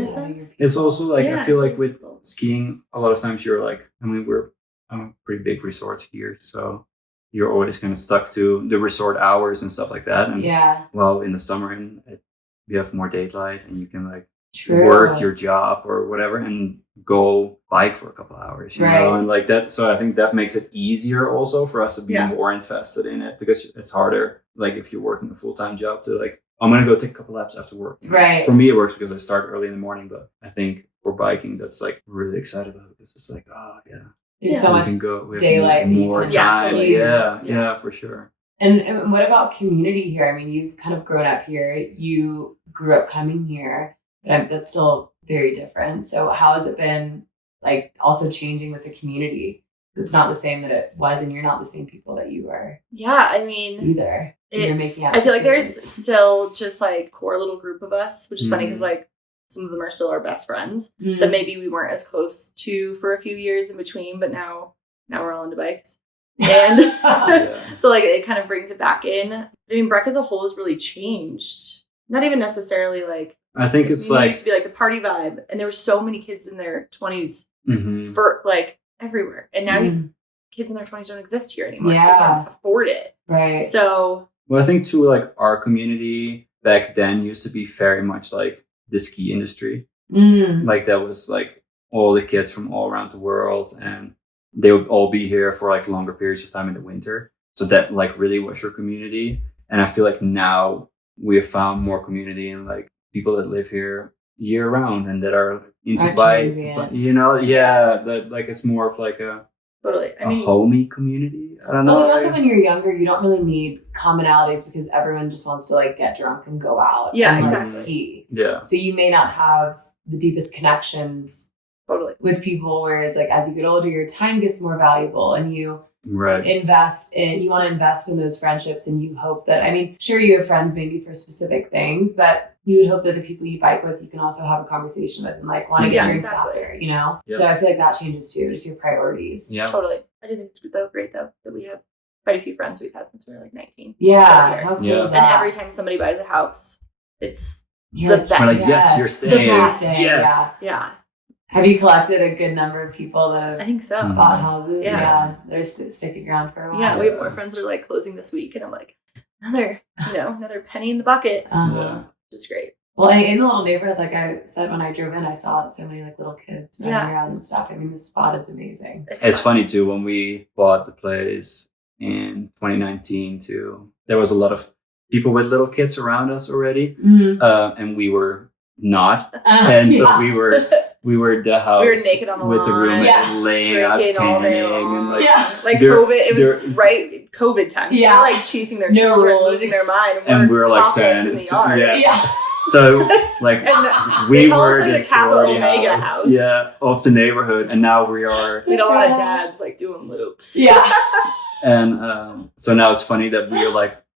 it's also like, I feel like with skiing, a lot of times you're like, I mean, we're a pretty big resort skier, so you're always kind of stuck to the resort hours and stuff like that. And well, in the summer, you have more daylight, and you can like work your job or whatever and go bike for a couple hours, you know, and like that. So I think that makes it easier also for us to be more invested in it, because it's harder. Like if you're working a full-time job to like, I'm going to go take a couple laps after work. Right. For me, it works because I start early in the morning, but I think for biking, that's like really excited about, because it's like, oh yeah. There's so much daylight. More time. Yeah, for sure. And what about community here? I mean, you've kind of grown up here. You grew up coming here, but that's still very different. So how has it been, like, also changing with the community? It's not the same that it was, and you're not the same people that you were. Yeah, I mean, either. I feel like there's still just like core little group of us, which is funny because like some of them are still our best friends that maybe we weren't as close to for a few years in between, but now we're all into bikes. And so like it kind of brings it back in. I mean, Breck as a whole has really changed. Not even necessarily like, I think it's like, used to be like the party vibe, and there were so many kids in their 20s for like everywhere. And now kids in their 20s don't exist here anymore. Yeah. So they can't afford it. Right. So, well, I think too, like our community back then used to be very much like the ski industry. Like that was like all the kids from all around the world, and they would all be here for like longer periods of time in the winter. So that like really was your community. And I feel like now we have found more community in like people that live here year round and that are into Aren't bike, transient. you know, that like it's more of like a Totally. I mean, homey community. I don't know. Well, because also when you're younger, you don't really need commonalities because everyone just wants to like get drunk and go out. Yeah, and, like, exactly. ski. Yeah. So you may not have the deepest connections totally. with people, whereas like as you get older, your time gets more valuable and you you want to invest in those friendships, and you hope that, I mean, sure, you have friends maybe for specific things, but you would hope that the people you bike with, you can also have a conversation with and like want to get drinks out there, you know? Yeah. So I feel like that changes too, just your priorities. Yeah. Totally. I do think it's great though that we have quite a few friends we've had since we were like 19. Yeah. How cool is that? And every time somebody buys a house, it's You're the best. We're like, yes, you're staying. Yes. Yeah. Have you collected a good number of people that have I think so. bought houses? Yeah. They're sticking around for a while. Yeah, we have more friends that are like closing this week, and I'm like, another penny in the bucket. Uh-huh. Which is great. Well, in the little neighborhood, like I said, when I drove in, I saw so many like little kids running around and stuff. I mean, this spot is amazing. It's funny too, when we bought the place in 2019 too, there was a lot of people with little kids around us already. Mm-hmm. And we were not. And so we were the house. We were naked on the with the lawn. roommate laying out Drinking all day tanning long. and like like They're- COVID. It was right COVID time. Yeah. They were like chasing their No children, rules. losing their mind, And we're like topless 10. in the yard. Yeah. So like And we they call us, were like, the the Kappa sorority Omega house, house. of the neighborhood, and now we are. We had a lot of dads like doing loops. Yeah. And so now it's funny that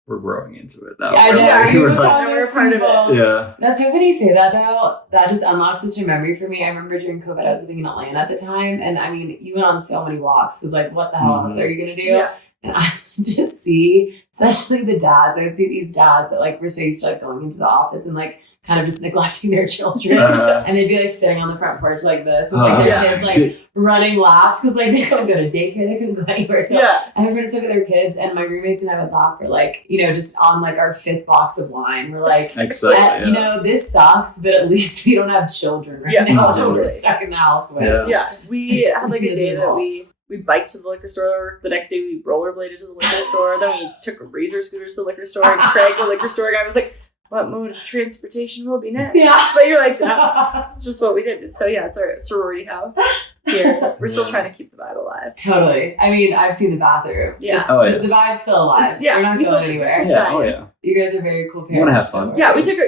we're growing into it now. I We're know. like- You we're become like- those we're part of it. people. yeah. That's so funny you say that though. That just unlocks such a memory for me. I remember during COVID, I was living in Atlanta at the time, and I mean, you went on so many walks because like, what the hell else are you gonna do? Yeah. And I would just see, especially the dads, I would see these dads that like were so used to like going into the office and like kind of just neglecting their children. And they'd be like sitting on the front porch like this with like their kids like running laps because like they couldn't go to daycare, they couldn't go anywhere. So I remember just look at their kids, and my roommates and I would laugh for like, just on like our 5th box of wine. We're like, Exactly, this sucks, but at least we don't have children right now that we're stuck in the house with. Yeah. We had like a day that miserable. we biked to the liquor store. The next day we rollerbladed to the liquor store. Then we took razor scooters to the liquor store. And Craig, the liquor store guy, was like, what mode of transportation will be next? Yeah. But you're like, that's just what we did. So yeah, it's our sorority house here. We're still trying to keep the vibe alive. Totally. I mean, I've seen the bathroom. Yeah. The vibe's still alive. Yeah, You're not we going still- anywhere. we're still- Yeah. You guys are very cool parents. You wanna have fun. Yeah, we took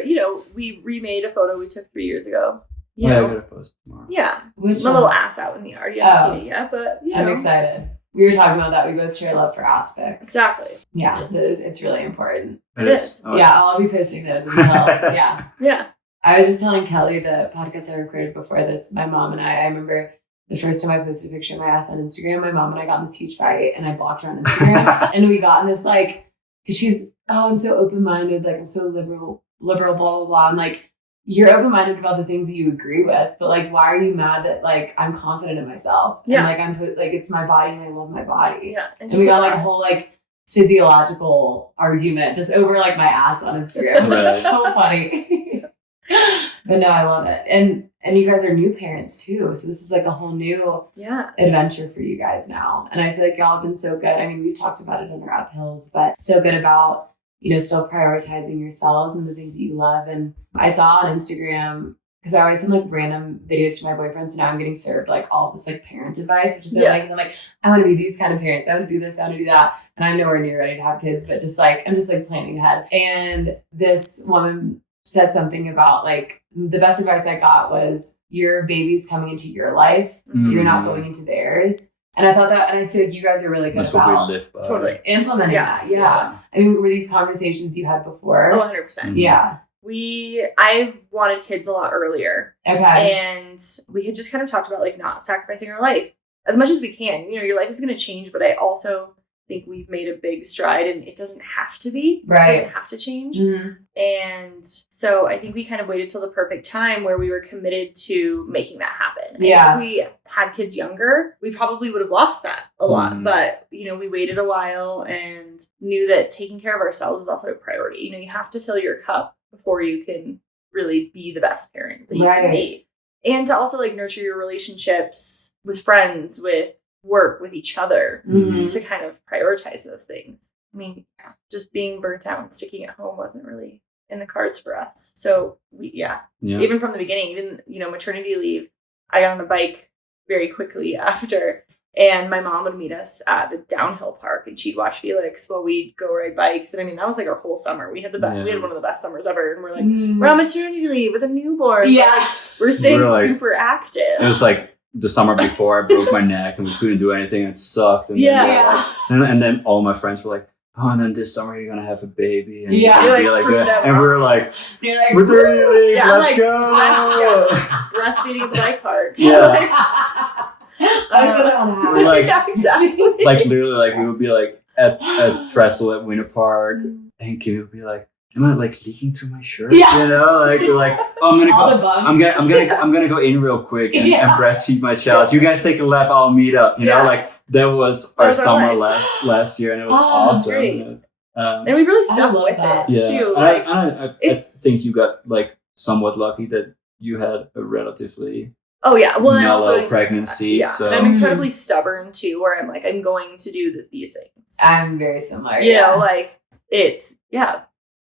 we remade a photo we took 3 years ago. You I know? gotta post tomorrow. Yeah. Which My one? little ass out in the yard. You haven't seen it yet, but I'm excited. We were talking about that. We both share love for aspects. Exactly. Yeah, Yes. it's really important. It is. Oh, Yeah, I'll be posting those until, yeah. Yeah. I was just telling Kelly the podcast I recorded before this, my mom and I remember the first time I posted a picture of my ass on Instagram, my mom and I got in this huge fight and I blocked her on Instagram. And we got in this like, because she's, I'm so open-minded, like I'm so liberal, blah, blah, blah. I'm like, you're open-minded about the things that you agree with, but like, why are you mad that like I'm confident in myself? Yeah. And like it's my body and I love my body. Yeah. And we got like a whole like physiological argument just over like my ass on Instagram. It was Right. so funny. But no, I love it. And you guys are new parents too. So this is like a whole new adventure for you guys now. And I feel like y'all have been so good. I mean, we've talked about it in our uphills, but so good about, still prioritizing yourselves and the things that you love. And I saw on Instagram, because I always send like random videos to my boyfriend. So now I'm getting served like all this like parent advice, which is so nice. I'm like, I want to be these kind of parents. I want to do this. I want to do that. And I'm nowhere near ready to have kids, but just like, I'm just like planning ahead. And this woman said something about like, the best advice I got was, your baby's coming into your life. You're not going into theirs. And I thought that, and I feel like you guys are really good That's about what we live by. Totally implementing that. Yeah. I mean, were these conversations you had before? 100%. Yeah. I wanted kids a lot earlier. Okay. And we had just kind of talked about like not sacrificing our life as much as we can. Your life is going to change, but I also think we've made a big stride, and it doesn't have to be. Right. It doesn't have to change. Mm-hmm. And so I think we kind of waited till the perfect time where we were committed to making that happen. Yeah. If we had kids younger, we probably would have lost that a lot. But, we waited a while and knew that taking care of ourselves is also a priority. You have to fill your cup before you can really be the best parent that you can be. And to also like nurture your relationships with friends, with work, with each other, to kind of prioritize those things. I mean, just being burnt out and sticking at home wasn't really in the cards for us. So even from the beginning, even, maternity leave, I got on a bike very quickly after, and my mom would meet us at the downhill park and she'd watch Felix while we'd go ride bikes. And I mean, that was like our whole summer. We had we had one of the best summers ever. And we're like, we're on maternity leave with a newborn. Yeah. We're staying super active. It was like the summer before I broke my neck and we couldn't do anything. It sucked. And and then all my friends were like, oh, and then this summer you're gonna have a baby. And and we're like, maternity leave, let's go. Breastfeeding at the bike park. Yeah. We're like, exactly. Like literally, like we would be like at Trestle at Winter Park, and Kimmy would be like, "Am I like leaking through my shirt?" Yeah. You know, like we're like, "Oh, I'm gonna go in real quick and breastfeed my child. You guys take a lap, I'll meet up." You know, like that was our summer last year, and it was awesome. Great. And we really stuck with it too. Like, I think you got like somewhat lucky that you had a relatively mellow pregnancy. So. And I'm incredibly stubborn too, where I'm like, I'm going to do these things. I'm very similar. You know, like it's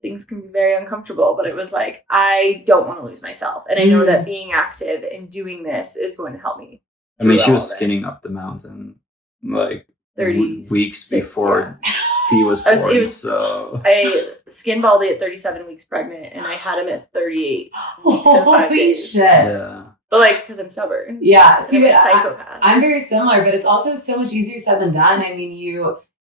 things can be very uncomfortable, but it was like, I don't want to lose myself. And I know that being active and doing this is going to help me. I mean, she was skinning up the mountain like 30 weeks before he was born. So I skin balled at 37 weeks pregnant, and I had him at 38 weeks and 5 days. Shit. Yeah. But like, because I'm stubborn. Yeah. See, I'm a psychopath. I'm very similar, but it's also so much easier said than done. I mean,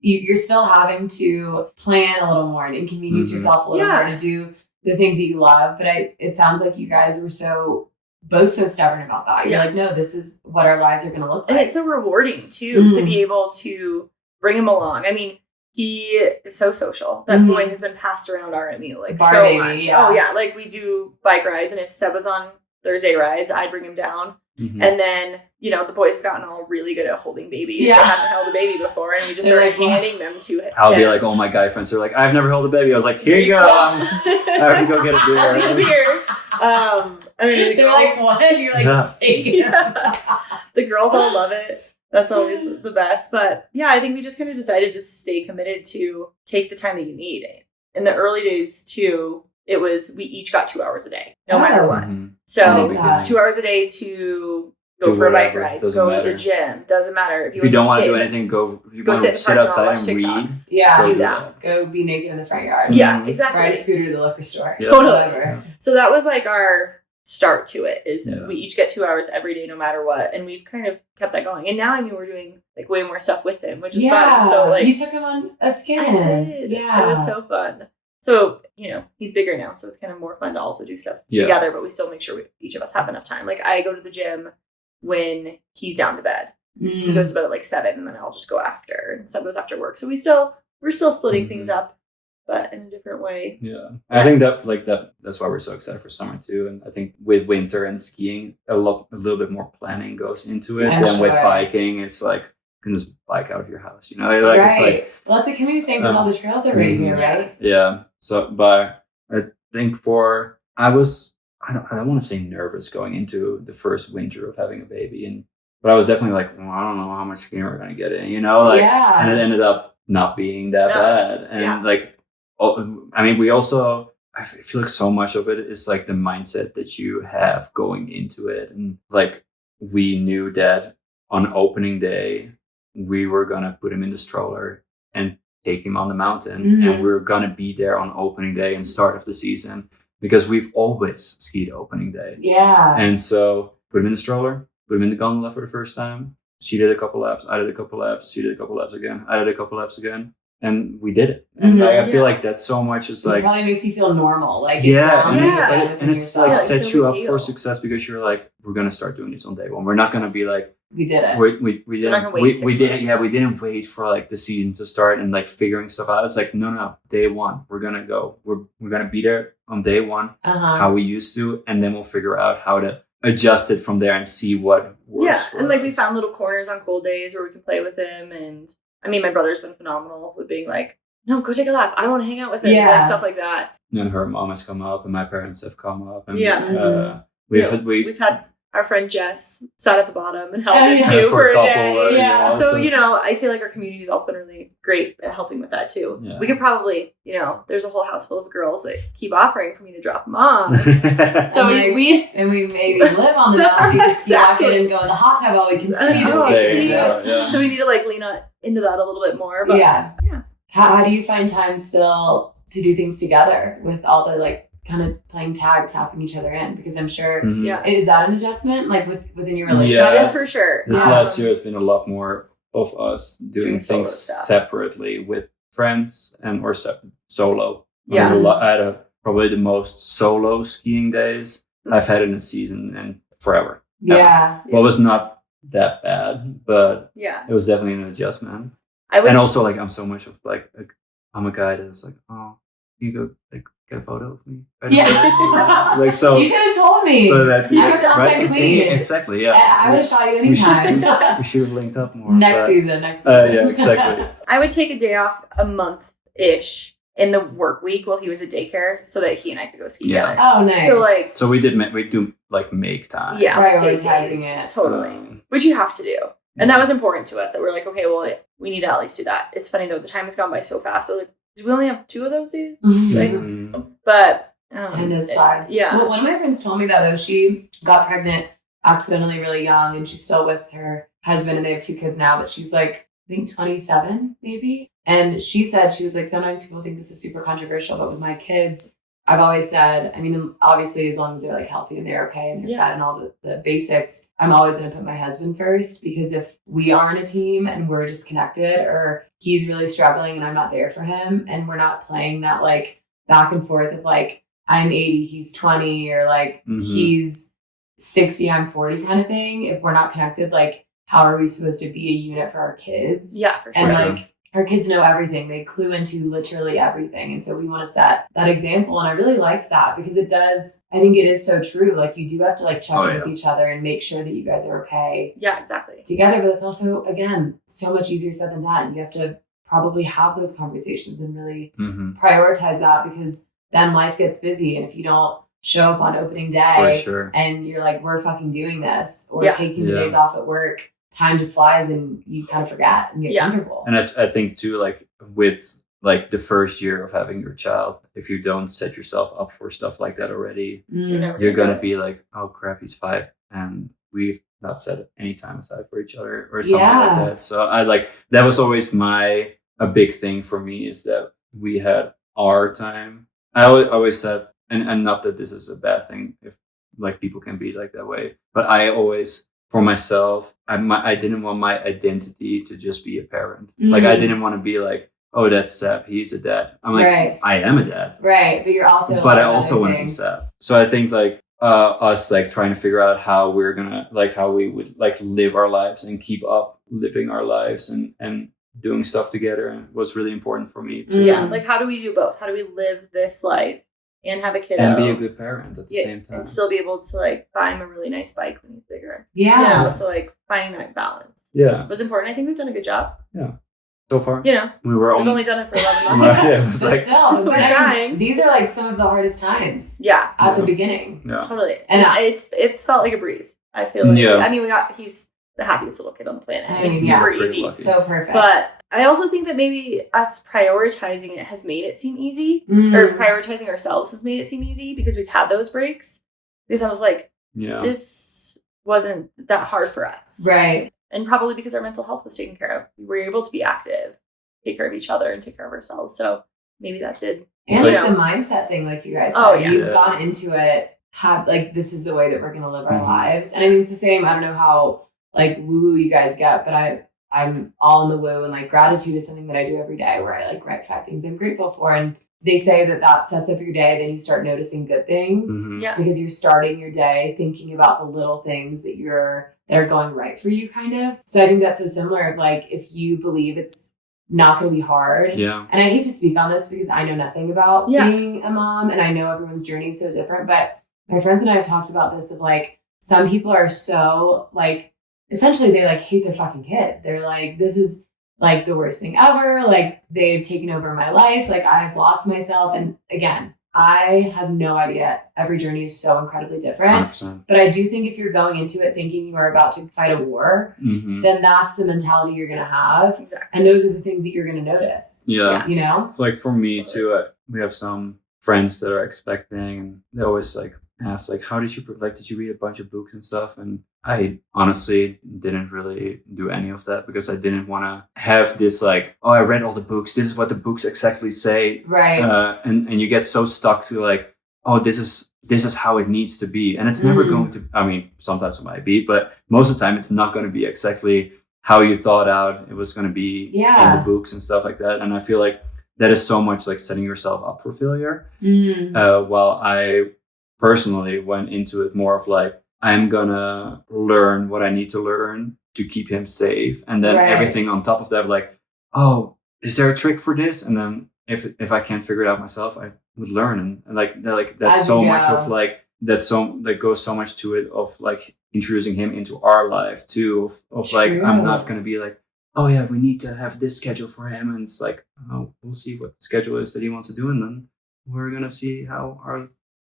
you're still having to plan a little more and inconvenience yourself a little more to do the things that you love. But it sounds like you guys were both so stubborn about that. You're like, no, this is what our lives are going to look like. And it's so rewarding too, to be able to bring him along. I mean, he is so social. That boy has been passed around RMU like Bar so baby, much. Yeah. Oh yeah. Like we do bike rides, and if Seb was on Thursday rides, I'd bring him down. And then, the boys have gotten all really good at holding babies. They haven't held a baby before, and we just started handing them to him. I'll be like, all my guy friends are like, I've never held a baby. I was like, here you go. I have to go get a beer. Get a beer. I mean, they're like, what? And you're like, take it. The girls all love it. That's always the best. But yeah, I think we just kind of decided to stay committed to take the time that you need. In the early days too, it was, we each got 2 hours a day, no matter what. So 2 hours a day to go for a bike ride, go to the gym. Doesn't matter. If you don't want to do anything, go sit outside and read. Yeah. Do that. Go be naked in the front yard. Yeah, exactly. Ride a scooter to the liquor store. Yeah. Totally. Whatever. So that was like our start to it, is we each get 2 hours every day, no matter what. And we've kind of kept that going. And now, I mean, we're doing like way more stuff with him, which is fun. So like, you took him on a skin. I did. Yeah. It was so fun. So, he's bigger now, so it's kind of more fun to also do stuff together, but we still make sure each of us have enough time. Like, I go to the gym when he's down to bed. So he goes to bed at like 7, and then I'll just go after. And Seb goes after work. So we're still splitting things up, but in a different way. Yeah. I think that's why we're so excited for summer too. And I think with winter and skiing, a little bit more planning goes into it than with biking. It's like, you can just bike out of your house, It's like, well, that's what Kimmy was saying, because all the trails are right here, right? Yeah. So, but I think I don't want to say nervous going into the first winter of having a baby, but I was definitely like, well, I don't know how much skiing we're gonna get in, and it ended up not being that bad, and I mean, I feel like so much of it is like the mindset that you have going into it, and like we knew that on opening day we were gonna put him in the stroller and take him on the mountain, and we're gonna be there on opening day and start of the season, because we've always skied opening day. Yeah. And so put him in the stroller, put him in the gondola for the first time. She did a couple laps, I did a couple laps, she did a couple laps again, I did a couple laps again. And we did it. And I feel like that's so much, it's like, it probably makes you feel normal. Like, and it's like sets you up for success, because you're like, we're gonna start doing this on day one. We're not gonna be like, we did it. We didn't wait for like the season to start and like figuring stuff out. It's like, no, day one, we're gonna go. We're gonna be there on day one, how we used to, and then we'll figure out how to adjust it from there and see what works. And like we found little corners on cold days where we can play with him, and I mean, my brother's been phenomenal with being like, no, go take a lap. I don't want to hang out with him. Like, stuff like that. And her mom has come up, and my parents have come up, and we've had our friend Jess sat at the bottom and helped him too for a day. So you know, I feel like our community has also been really great at helping with that too. Yeah. We could probably, you know, there's a whole house full of girls that keep offering for me to drop them off. So and we maybe live on the mountain. We can ski back in and go in the hot tub while we continue to see. Yeah. So we need to like lean into that a little bit more. But yeah. How do you find time still to do things together with all the like kind of playing tag, tapping each other in? Because I'm sure, is that an adjustment like within your relationship? That is for sure. This last year has been a lot more of us doing things separately with friends and or solo. Yeah. I had probably the most solo skiing days I've had in a season and forever. Yeah. Well, it was not that bad, but it was definitely an adjustment. And also, like, I'm so much of like, I'm a guy that's like, oh, you go like get a photo of me. Like, so you should have told me. So that's I'm a content queen. Exactly. Yeah. I would have shot you anytime. We should have linked up more. Next season. Yeah, exactly. I would take a day off a month-ish in the work week while he was at daycare so that he and I could go ski together. Oh, nice. So like, we do like make time. Yeah, prioritizing it. Totally. Which you have to do. And that was important to us that we're like, okay, well, we need to at least do that. It's funny though, the time has gone by so fast. So like, did we only have 2 of those days? But 10 is 5. Yeah. Well, one of my friends told me that though, she got pregnant accidentally really young and she's still with her husband and they have 2 kids now, but she's like, I think 27 maybe. And she said, she was like, sometimes people think this is super controversial, but with my kids, I've always said, I mean, obviously as long as they're like healthy and they're okay and they're fed and all the basics, I'm always going to put my husband first, because if we aren't a team and we're disconnected or he's really struggling and I'm not there for him and we're not playing that like back and forth of like, I'm 80, he's 20, or like he's 60, I'm 40 kind of thing. If we're not connected, like how are we supposed to be a unit for our kids? Yeah, for sure. And like our kids know everything. They clue into literally everything. And so we want to set that example. And I really liked that because it does, I think it is so true. Like you do have to like check in with each other and make sure that you guys are okay. Yeah, exactly. Together. But it's also, again, so much easier said than done. You have to probably have those conversations and really prioritize that, because then life gets busy. And if you don't show up on opening day and you're like, we're fucking doing this, or taking the days off at work, time just flies and you kind of forget and get comfortable. And I think too, like with like the first year of having your child, if you don't set yourself up for stuff like that already, you're going to be like, oh crap, he's 5 and we've not set any time aside for each other or something like that. So I like, that was always a big thing for me, is that we had our time. I always said, and not that this is a bad thing if like people can be like that way, but I always, for myself, I didn't want my identity to just be a parent. Like I didn't want to be like, oh, that's Seb, he's a dad. I'm like, I am a dad. Right, but you're also but I also want to be Seb. So I think like us like trying to figure out how we're gonna, like how we would like live our lives and keep up living our lives and doing stuff together was really important for me too. Yeah, like how do we do both? How do we live this life and have a kid and be a good parent at the same time, and still be able to like buy him a really nice bike when he's bigger? Yeah. You know, so like finding that balance. Yeah, was important. I think we've done a good job. Yeah, so far. You know, we've only done it for 11 months. Yeah, it was but like, still, but trying. These are like some of the hardest times. Yeah, at the beginning. Yeah, totally. And it's felt like a breeze. I feel like. Yeah. I mean, he's the happiest little kid on the planet. It's super easy. So perfect. But I also think that maybe us prioritizing it has made it seem easy, or prioritizing ourselves has made it seem easy, because we've had those breaks. Because I was like, this wasn't that hard for us. Right. And probably because our mental health was taken care of. We were able to be active, take care of each other, and take care of ourselves. So maybe that did. And like the mindset thing, like you guys said, you've gone into it, like, this is the way that we're going to live our lives. And I mean, it's the same. I don't know how like woo you guys get, but I'm all in the woo, and like gratitude is something that I do every day, where I like write 5 things I'm grateful for. And they say that sets up your day. Then you start noticing good things because you're starting your day thinking about the little things that are going right for you, kind of. So I think that's so similar of like, if you believe it's not going to be hard. Yeah. And I hate to speak on this because I know nothing about being a mom, and I know everyone's journey is so different, but my friends and I have talked about this of like, some people are so like, essentially they like hate their fucking kid. They're like, this is like the worst thing ever. Like they've taken over my life. Like I've lost myself. And again, I have no idea. Every journey is so incredibly different. 100%. But I do think if you're going into it thinking you are about to fight a war, then that's the mentality you're going to have. Exactly. And those are the things that you're going to notice. Yeah. You know? Like for me too, we have some friends that are expecting, and they always like ask like, how did you read a bunch of books and stuff? And I honestly didn't really do any of that because I didn't want to have this like, oh, I read all the books. This is what the books exactly say. Right. And you get so stuck to like, oh, this is how it needs to be. And it's never going to, I mean, sometimes it might be, but most of the time it's not going to be exactly how you thought out it was going to be in the books and stuff like that. And I feel like that is so much like setting yourself up for failure. While I personally went into it more of like, I'm gonna learn what I need to learn to keep him safe. And then everything on top of that, like, oh, is there a trick for this? And then if I can't figure it out myself, I would learn. And like that's so much of like, that goes so much to it of like introducing him into our life too. Of like, I'm not gonna be like, oh yeah, we need to have this schedule for him. And it's like, oh, we'll see what the schedule is that he wants to do. And then we're gonna see how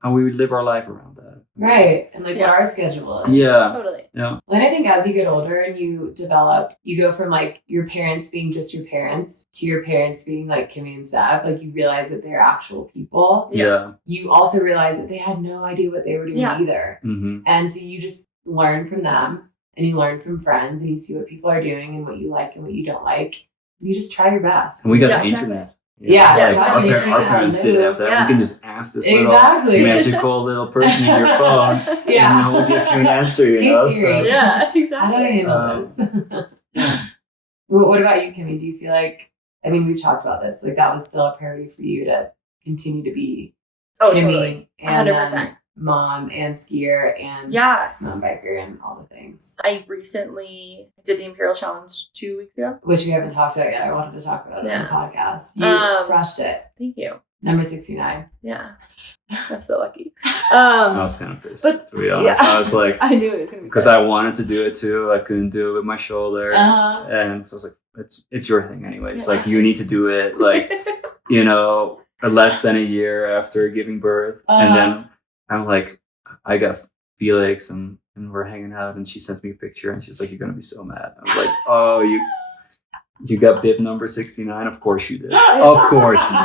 we would live our life around that. Right. And like what our schedule is. Yeah. Totally. Yeah. And I think as you get older and you develop, you go from like your parents being just your parents to your parents being like Kimmy and Seb. Like you realize that they're actual people. Yeah. You also realize that they had no idea what they were doing either. And so you just learn from them and you learn from friends and you see what people are doing and what you like and what you don't like. You just try your best. And we got the internet. Like our parents didn't have that. We can just ask this little magical little person in your phone, and then we'll give you an answer. You know, so. Yeah, exactly. How do I handle this? What about you, Kimmy? Do you feel like? I mean, we've talked about this. Like that was still a priority for you to continue to be Kimmy totally. and 100%. Mom and skier and mountain biker and all the things. I recently did the Imperial Challenge 2 weeks ago, which we haven't talked about yet. I wanted to talk about it on the podcast. You crushed it. Thank you. Number 69. Yeah, I'm so lucky. I was kind of pissed, to be honest. I was like, I knew it was gonna be because I wanted to do it too. I couldn't do it with my shoulder, and so I was like, it's your thing anyways. Like you need to do it. Like you know, less than a year after giving birth, and then. I'm like, I got Felix and we're hanging out and she sends me a picture and she's like, you're going to be so mad. I was like, oh, you got bib number 69? Of course you did. Of course you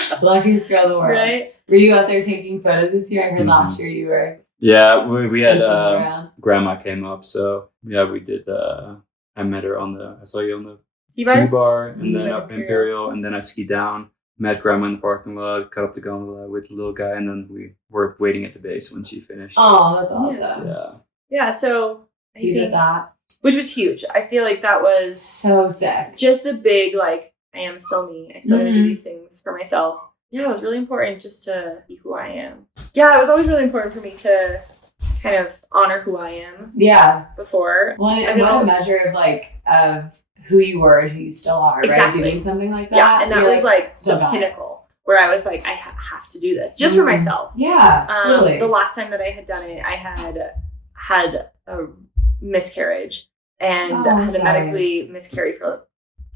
did. Luckiest girl in the world. Right? Were you out there taking photos this year? I heard last year you were. Yeah, we had, grandma came up. So yeah, we did, I met her I saw you on the T-bar and then up Imperial and then I skied down. Met grandma in the parking lot, cut up the gondola with the little guy, and then we were waiting at the base when she finished. Oh, that's awesome. Yeah, so I think did that. Which was huge. I feel like that was so sick. Just a big, like, I am still me. I still gotta do these things for myself. Yeah, it was really important just to be who I am. Yeah, it was always really important for me to kind of honor who I am. Yeah. Before. Well, and what a measure of like, of who you were and who you still are, right? Doing something like that. Yeah, and that was like the pinnacle where I was like, I have to do this just for myself. Yeah, totally. The last time that I had done it, I had a miscarriage and had to medically miscarry for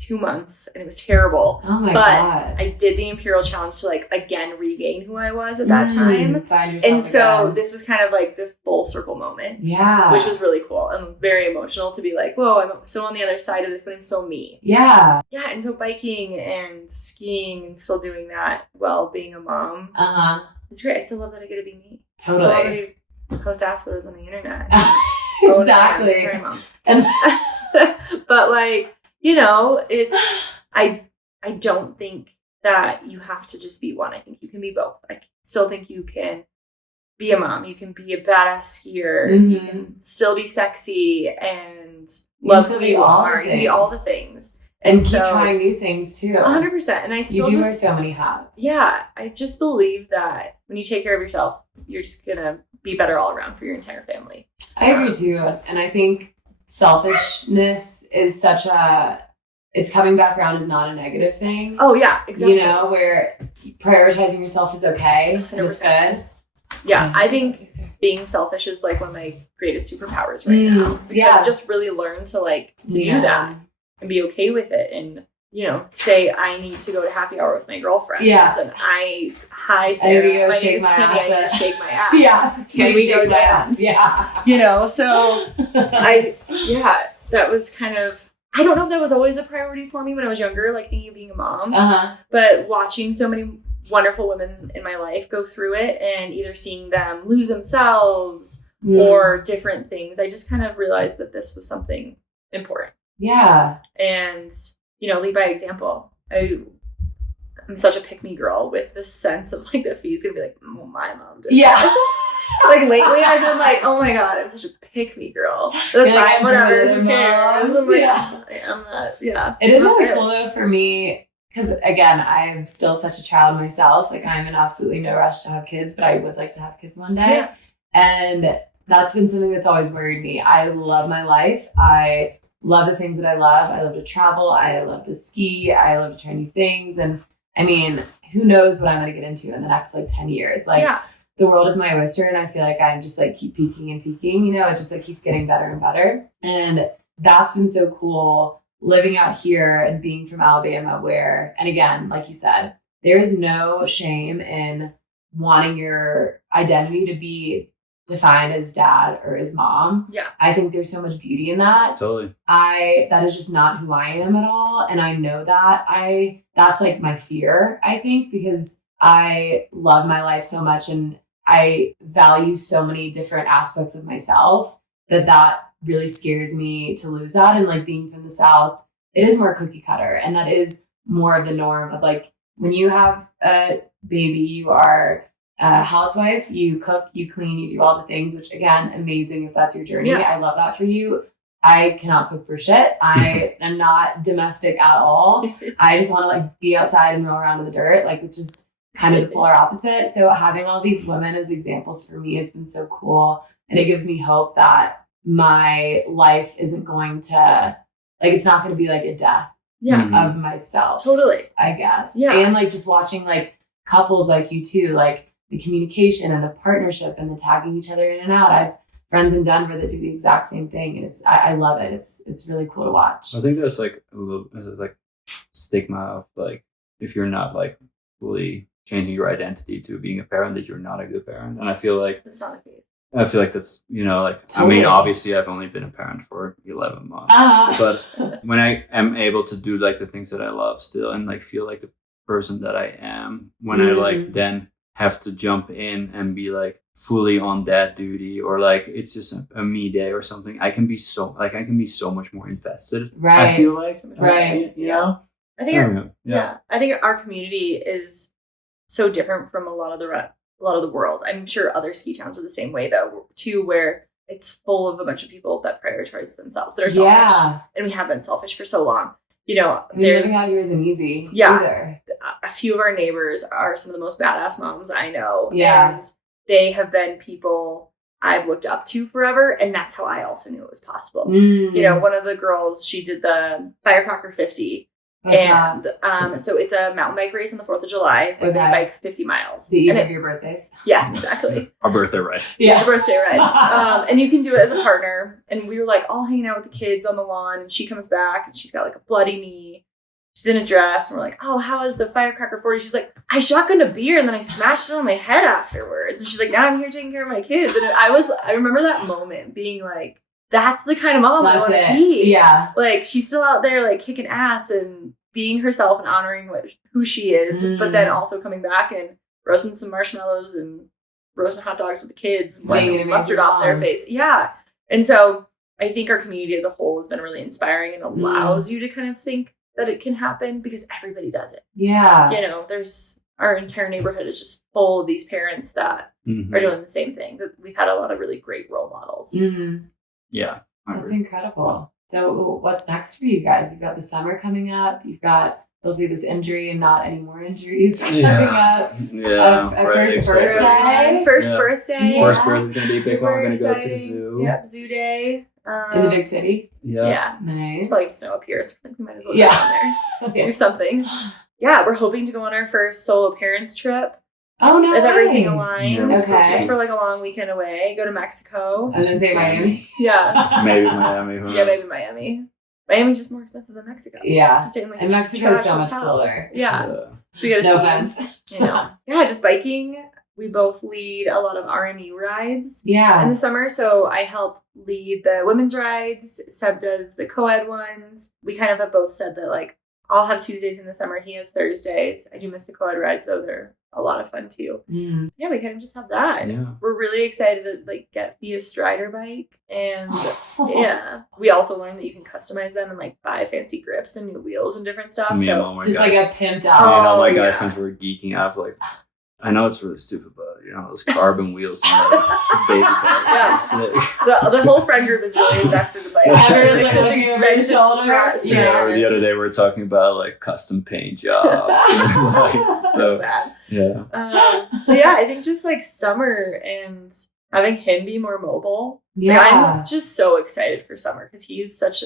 2 months and it was terrible. Oh my God. I did the Imperial Challenge to like again regain who I was at that time. Find yourself and so again. This was kind of like this full circle moment. Yeah. Which was really cool and very emotional to be like, whoa, I'm still on the other side of this, but I'm still me. Yeah. Yeah. And so biking and skiing and still doing that while being a mom. It's great. I still love that I get to be me. Totally. I still love to post ass photos on the internet. Exactly. Sorry, Mom. But like, you know, it's I don't think that you have to just be one. I think you can be both. I still think you can be a mom. You can be a badass skier. You can still be sexy and love who you are. You can be all the things. And keep trying new things too. 100%. And I still you do wear so many hats. Yeah. I just believe that when you take care of yourself, you're just going to be better all around for your entire family. I agree too. And I think selfishness is it's coming back around is not a negative thing. Oh yeah, exactly. You know, where prioritizing yourself is okay and it's good. Yeah, I think being selfish is like one of my greatest superpowers right now. Because I've just really learned to do that and be okay with it and say I need to go to happy hour with my girlfriends. Yeah. And hi Sarah, I my shake name is my Kimmy, I need ass. to shake my ass. Yeah. Can we go dance? Yeah. So that was kind of, I don't know if that was always a priority for me when I was younger, like thinking of being a mom, but watching so many wonderful women in my life go through it and either seeing them lose themselves or different things, I just kind of realized that this was something important. Yeah. And, lead by example. I'm such a pick-me girl with this sense of like the feed's gonna be like, oh, my mom did like lately I've been like, oh my god, I'm such a pick-me girl. That's like, whatever, who cares? I'm like, It is really cool though for me, because again, I'm still such a child myself. Like I'm in absolutely no rush to have kids, but I would like to have kids one day. And that's been something that's always worried me. I love my life. I love the things that I love. I love to travel. I love to ski. I love to try new things. And I mean, who knows what I'm going to get into in the next 10 years. The world is my oyster, and I feel like I'm just keep peaking and peaking, it just keeps getting better and better. And that's been so cool living out here and being from Alabama where, and again, like you said, there is no shame in wanting your identity to be defined as dad or as mom. Yeah. I think there's so much beauty in that. Totally. That is just not who I am at all. And I know that that's my fear, I think, because I love my life so much and I value so many different aspects of myself that really scares me to lose that. And being from the South, it is more cookie cutter. And that is more of the norm of when you have a baby, you are a housewife, you cook, you clean, you do all the things, which again, amazing if that's your journey. Yeah. I love that for you. I cannot cook for shit. I am not domestic at all. I just want to be outside and roll around in the dirt, which is kind of the polar opposite. So having all these women as examples for me has been so cool. And it gives me hope that my life isn't going to, it's not going to be a death of myself. Totally. I guess. Yeah. And just watching couples like you too, the communication and the partnership and the tagging each other in and out. I've friends in Denver that do the exact same thing. And I love it. It's really cool to watch. I think there's a little stigma of if you're not fully changing your identity to being a parent, that you're not a good parent. And I feel that's not the case. I feel that's, Totally. I mean, obviously I've only been a parent for 11 months, but when I am able to do the things that I love still and feel like the person that I am, when I then have to jump in and be fully on dad duty or it's just a me day or something, I can be so much more invested. Right. I feel right. You know? I think I think our community is so different from a lot of the world. I'm sure other ski towns are the same way though too, where it's full of a bunch of people that prioritize themselves, that are selfish, and we have been selfish for so long. Living out here isn't easy either. A few of our neighbors are some of the most badass moms I know. Yeah. And they have been people I've looked up to forever. And that's how I also knew it was possible. One of the girls, she did the Firecracker 50. So it's a mountain bike race on the 4th of July where they bike 50 miles. The eve of your birthdays. Yeah, exactly. Our birthday ride. Yeah, the birthday ride. And you can do it as a partner. And we were all hanging out with the kids on the lawn, and she comes back and she's got a bloody knee. She's in a dress, and we're like, oh, how is the Firecracker 40? She's like, I shotgunned a beer and then I smashed it on my head afterwards. And she's like, now I'm here taking care of my kids. And I remember that moment being that's the kind of mom I want to be. Yeah. She's still out there kicking ass and being herself and honoring who she is, but then also coming back and roasting some marshmallows and roasting hot dogs with the kids and wiping mustard off their face. Yeah. And so I think our community as a whole has been really inspiring and allows you to kind of think that it can happen because everybody does it. Yeah. There's our entire neighborhood is just full of these parents that are doing the same thing. We've had a lot of really great role models. Mm-hmm. Yeah. That's incredible. So what's next for you guys? You've got the summer coming up. You've got hopefully this injury and not any more injuries coming up. Yeah. A first birthday. First birthday. First birthday is going to be a big one. We're going to go to the zoo. Yep, zoo day. In the big city? Yeah. Nice. It's probably snow up here, so I think we might as well go down there. Do something. Yeah, we're hoping to go on our first solo parents trip. Oh, no If way. everything aligns. Okay. Just for a long weekend away. Go to Mexico. I was going to say Miami. Yeah. Maybe Miami. Yeah, maybe Miami. Miami's just more expensive than Mexico. Yeah. Just stay in, like, And Mexico is trash so much hotel. cooler. Yeah. Yeah. So we gotta No see. offense. You know. Yeah, just biking. We both lead a lot of RMU rides in Yeah. the summer. So I help lead the women's rides. Seb does the co-ed ones. We kind of have both said that, like, I'll have Tuesdays in the summer. He has Thursdays. I do miss the co-ed rides, though. They're a lot of fun, too. Mm. Yeah, we kind of just have that. Yeah. We're really excited to, like, get Thea's Strider bike. And yeah, we also learned that you can customize them and, like, buy fancy grips and new wheels and different stuff. Me and So all my Just guys, like a pimped me out. and all my Oh, guy yeah. friends were geeking out. Like, I know it's really stupid, but those carbon wheels and the baby bike. Yeah. Sick. the whole friend group is really invested in, like, Everyone's, like, the looking over your expensive shoulder. straps. Yeah. The other day we were talking about like custom paint jobs. Like, So so bad. yeah. But yeah, I think just like summer and having him be more mobile. Like, Yeah. I'm just so excited for summer because he's such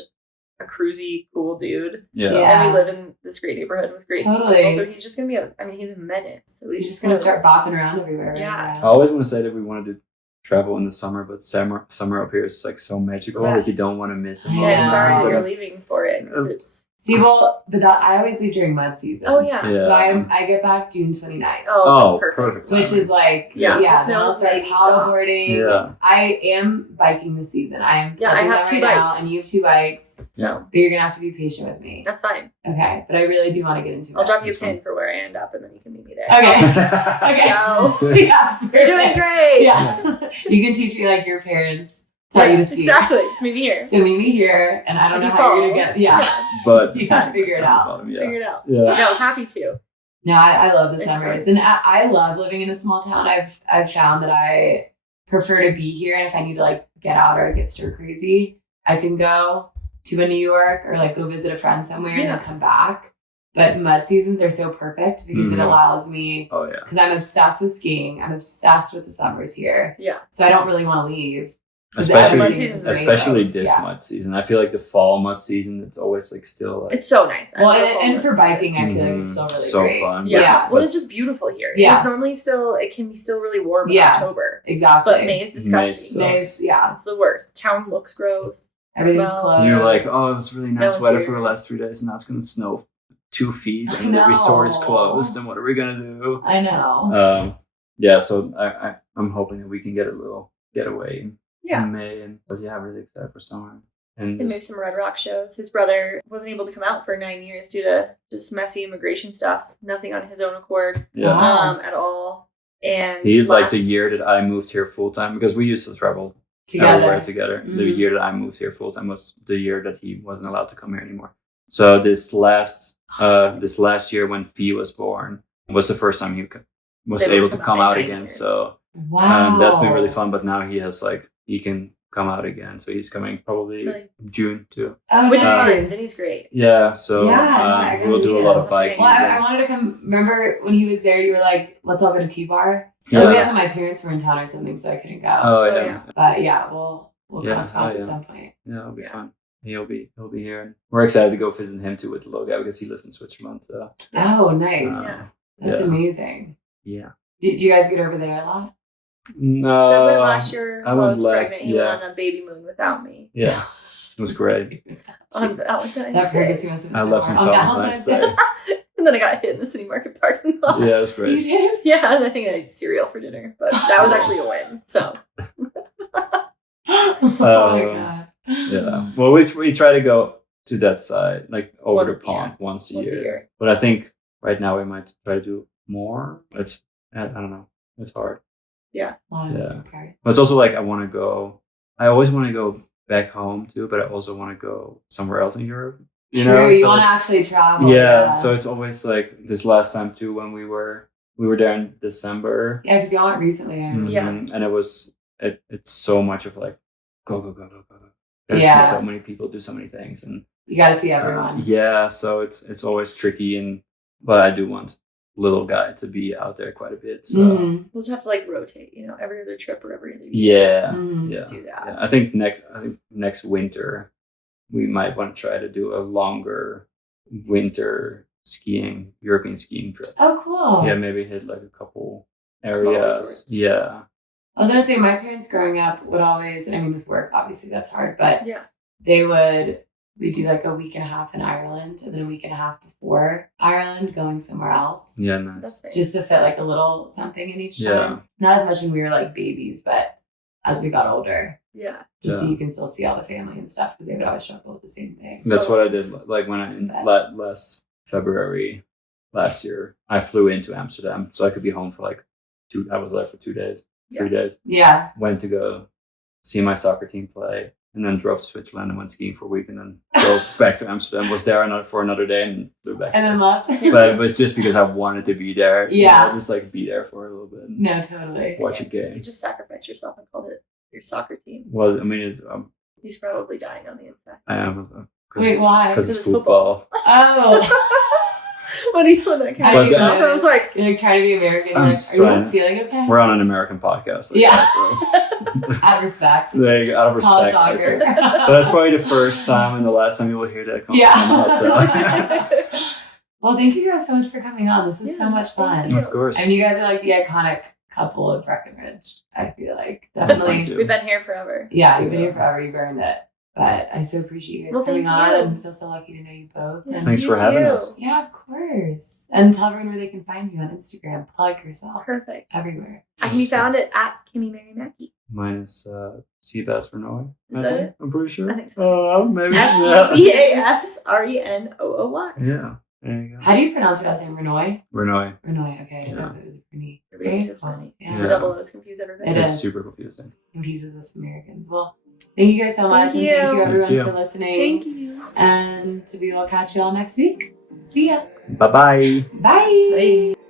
a cruisy, cool dude. Yeah. Yeah. And we live in this great neighborhood with great Totally. people. So he's just going to be he's a menace. So You're he's just gonna start bopping around everywhere. Right? Yeah. I always want to say that we wanted to travel in the summer, but summer up here is like so magical. The Like you best. don't want to miss a I moment. Yeah, I'm sorry that Yeah. you're leaving for it. 'Cause it's, See, well, but I always leave during mud season. Oh, yeah. Yeah. So I get back June 29th. that's perfect. perfect. Which is like, Yeah. yeah, The then I'll snow's start maybe paddleboarding. Yeah. I am biking this season. I am Yeah, I pledging have that 2 right now, bikes. and you have 2 bikes. Yeah. But you're gonna have to be patient with me. That's fine. Okay, but I really do want to get into I'll it. drop you a That's fine. pin for where I end up and then you can meet me there. Okay. Go. Okay. Yeah, You're doing perfect. great. Yeah, you can teach me like your parents tell you to ski. Exactly. Just meet me here. So meet me here, and I don't If know you how you're gonna follow. get. Yeah. But You have to figure it out. Yeah. Figure it out. Yeah. No, happy to. No, I love the It's summers, fun. and I love living in a small town. I've found that I prefer to be here, and if I need to like get out or get stir crazy, I can go to a New York or like go visit a friend somewhere and Yeah. then come back. But mud seasons are so perfect because it Mhm. allows me, Oh yeah. because I'm obsessed with skiing. I'm obsessed with the summers here, Yeah. so I don't really want to leave. 'Cause Especially everything's just especially rainbows. this Yeah. mud season. I feel like the fall mud season, it's always like still like It's so nice. I Well, love and fall for months. biking, I feel like it's still really so great. fun. Yeah. Yeah. Well, it's just beautiful here. Yes. It's normally it can be still really warm in Yeah. October. Exactly. But May is disgusting. May May's, yeah, It's the worst. Town looks gross. everything's Smell. closed. You're like, oh, it was really nice it's weather weird. for the last 3 days, and now it's gonna snow 2 feet, I and the resort is know. closed. And what are we gonna do? I know. Yeah. So I'm hoping that we can get a little getaway Yeah. in May, and but yeah, I'm really excited for summer. And And maybe just, some Red Rock shows. His brother wasn't able to come out for 9 years due to just messy immigration stuff. Nothing on his own accord yeah. Wow. at all. And He like the last- year that I moved here full time, because we used to travel Together. everywhere together. The Mhm. year that I moved here full time was the year that he wasn't allowed to come here anymore. So this last year when Fee was born was the first time he was They would able to come come out out in again. 9 years. So Wow. that's been really fun. But now he has he can come out again. So he's coming probably Really? June too. Oh, Which is nice. fun. And he's great. Yeah. So Yeah, it's not we'll do a gonna lot be of a- biking. Well, I again. wanted to come. Remember when he was there? You were like, "Let's all go to T-Bar." Yeah. Maybe also my parents were in town or something, so I couldn't go. Oh Oh, yeah. yeah. But yeah, we'll Yeah, cross paths oh, at yeah. some point. Yeah, it'll be Yeah. fun. He'll be here. We're excited to go visit him too with the little guy because he lives in Switzerland. So Oh, nice. Yeah. That's Yeah. amazing. yeah. Did you guys get over there a lot? No. So went last year. I went was last- pregnant. He yeah. went on a baby moon without me Yeah, it was great. on Valentine's That Day. pregnancy must have been I so left on hard. Valentine's Day. And then I got hit in the city market parking lot. Yeah, it was You great. did? Yeah, and I think I had cereal for dinner, but that was actually a win. So Oh my Um, god. Yeah. Well, we try to go to that side, like over the Once- pond yeah, once a once a year. year. But I think right now we might try to do more. I don't know. It's hard. A lot of Yeah. okay. But it's also like I always want to go back home too, but I also want to go somewhere else in Europe. You True, know, you So want to it's- actually travel. Yeah, so it's always like this last time too when we were there in December. Yeah, because y'all went recently. I remember. Yeah. Mhm. And it's so much of like go. There's Yeah. so many people do so many things, and You got to see everyone. yeah, so it's always tricky, but I do want little guy to be out there quite a bit. So Mhm. we'll just have to like rotate, every other trip or every other year. yeah, Mhm. yeah. Do that. Yeah, I think next winter we might want to try to do a longer winter European skiing trip. Oh, cool. Yeah, maybe hit like a couple Small areas. resorts. Yeah. I was gonna say my parents growing up would always, and I mean with work, obviously that's hard, but Yeah. they would we do like a week and a half in Ireland and then a week and a half before Ireland going somewhere else. Yeah, nice. That's nice. Just to fit like a little something in each time. Not as much when we were like babies, but as we got older. Yeah. Just so you can still see all the family and stuff because they would always struggle with the same thing. That's what I did. Like when last February last year, I flew into Amsterdam so I could be home for like I was there for 2 days, 3 days. Yeah. Went to go see my soccer team play and then drove to Switzerland and went skiing for a week and then drove back to Amsterdam. Was there for another day and flew back. And then left. But it was just because I wanted to be there. Yeah. You know, just like be there for a little bit. No, totally. Watch a You game. just sacrificed yourself and called it your soccer team. Well, I mean, it's, He's probably dying on the inside. I am. Wait, why? Because it's football. Oh. What do you want that How kind do you of know? I was like, You're like trying to be American. You're I'm like, are you trying. not feeling okay? We're on an American podcast. Like Yeah. that, so. Out of respect. Like, out of Call it respect. I soccer. said. So that's probably the first time and the last time you will hear that come out. So. Well, thank you guys so much for coming on. This is so much thank fun. you. Of course. And you guys are like the iconic couple of Breckenridge, I feel like. Thank Definitely. you. we've been here forever. Yeah, you've been here forever. You've earned it. But I so appreciate you guys Well, coming thank on you. and feel so lucky to know you both. Yes, And Thanks you for having too. us. yeah, of course. And tell everyone where they can find you on Instagram. Plug yourself Perfect. everywhere. I can be found at Kimmy Mary Mackey. Mine is Sebastiaan Renooy. Is that it? I'm pretty sure. I think so. Maybe. Yeah. SEBASRENOOY. Yeah. There you go. How do you pronounce your last name? Renooy? Renooy. Renooy, okay. I didn't know Yeah. if it was Renee. Everybody thinks it's funny. Yeah. The double O's confuse everybody. It It's is. super confusing. Confuses us Americans. Well, thank you guys so much. Thank And thank you. you everyone Thank you. for listening. Thank you. And we will catch you all next week. See ya. Bye-bye. Bye. Bye.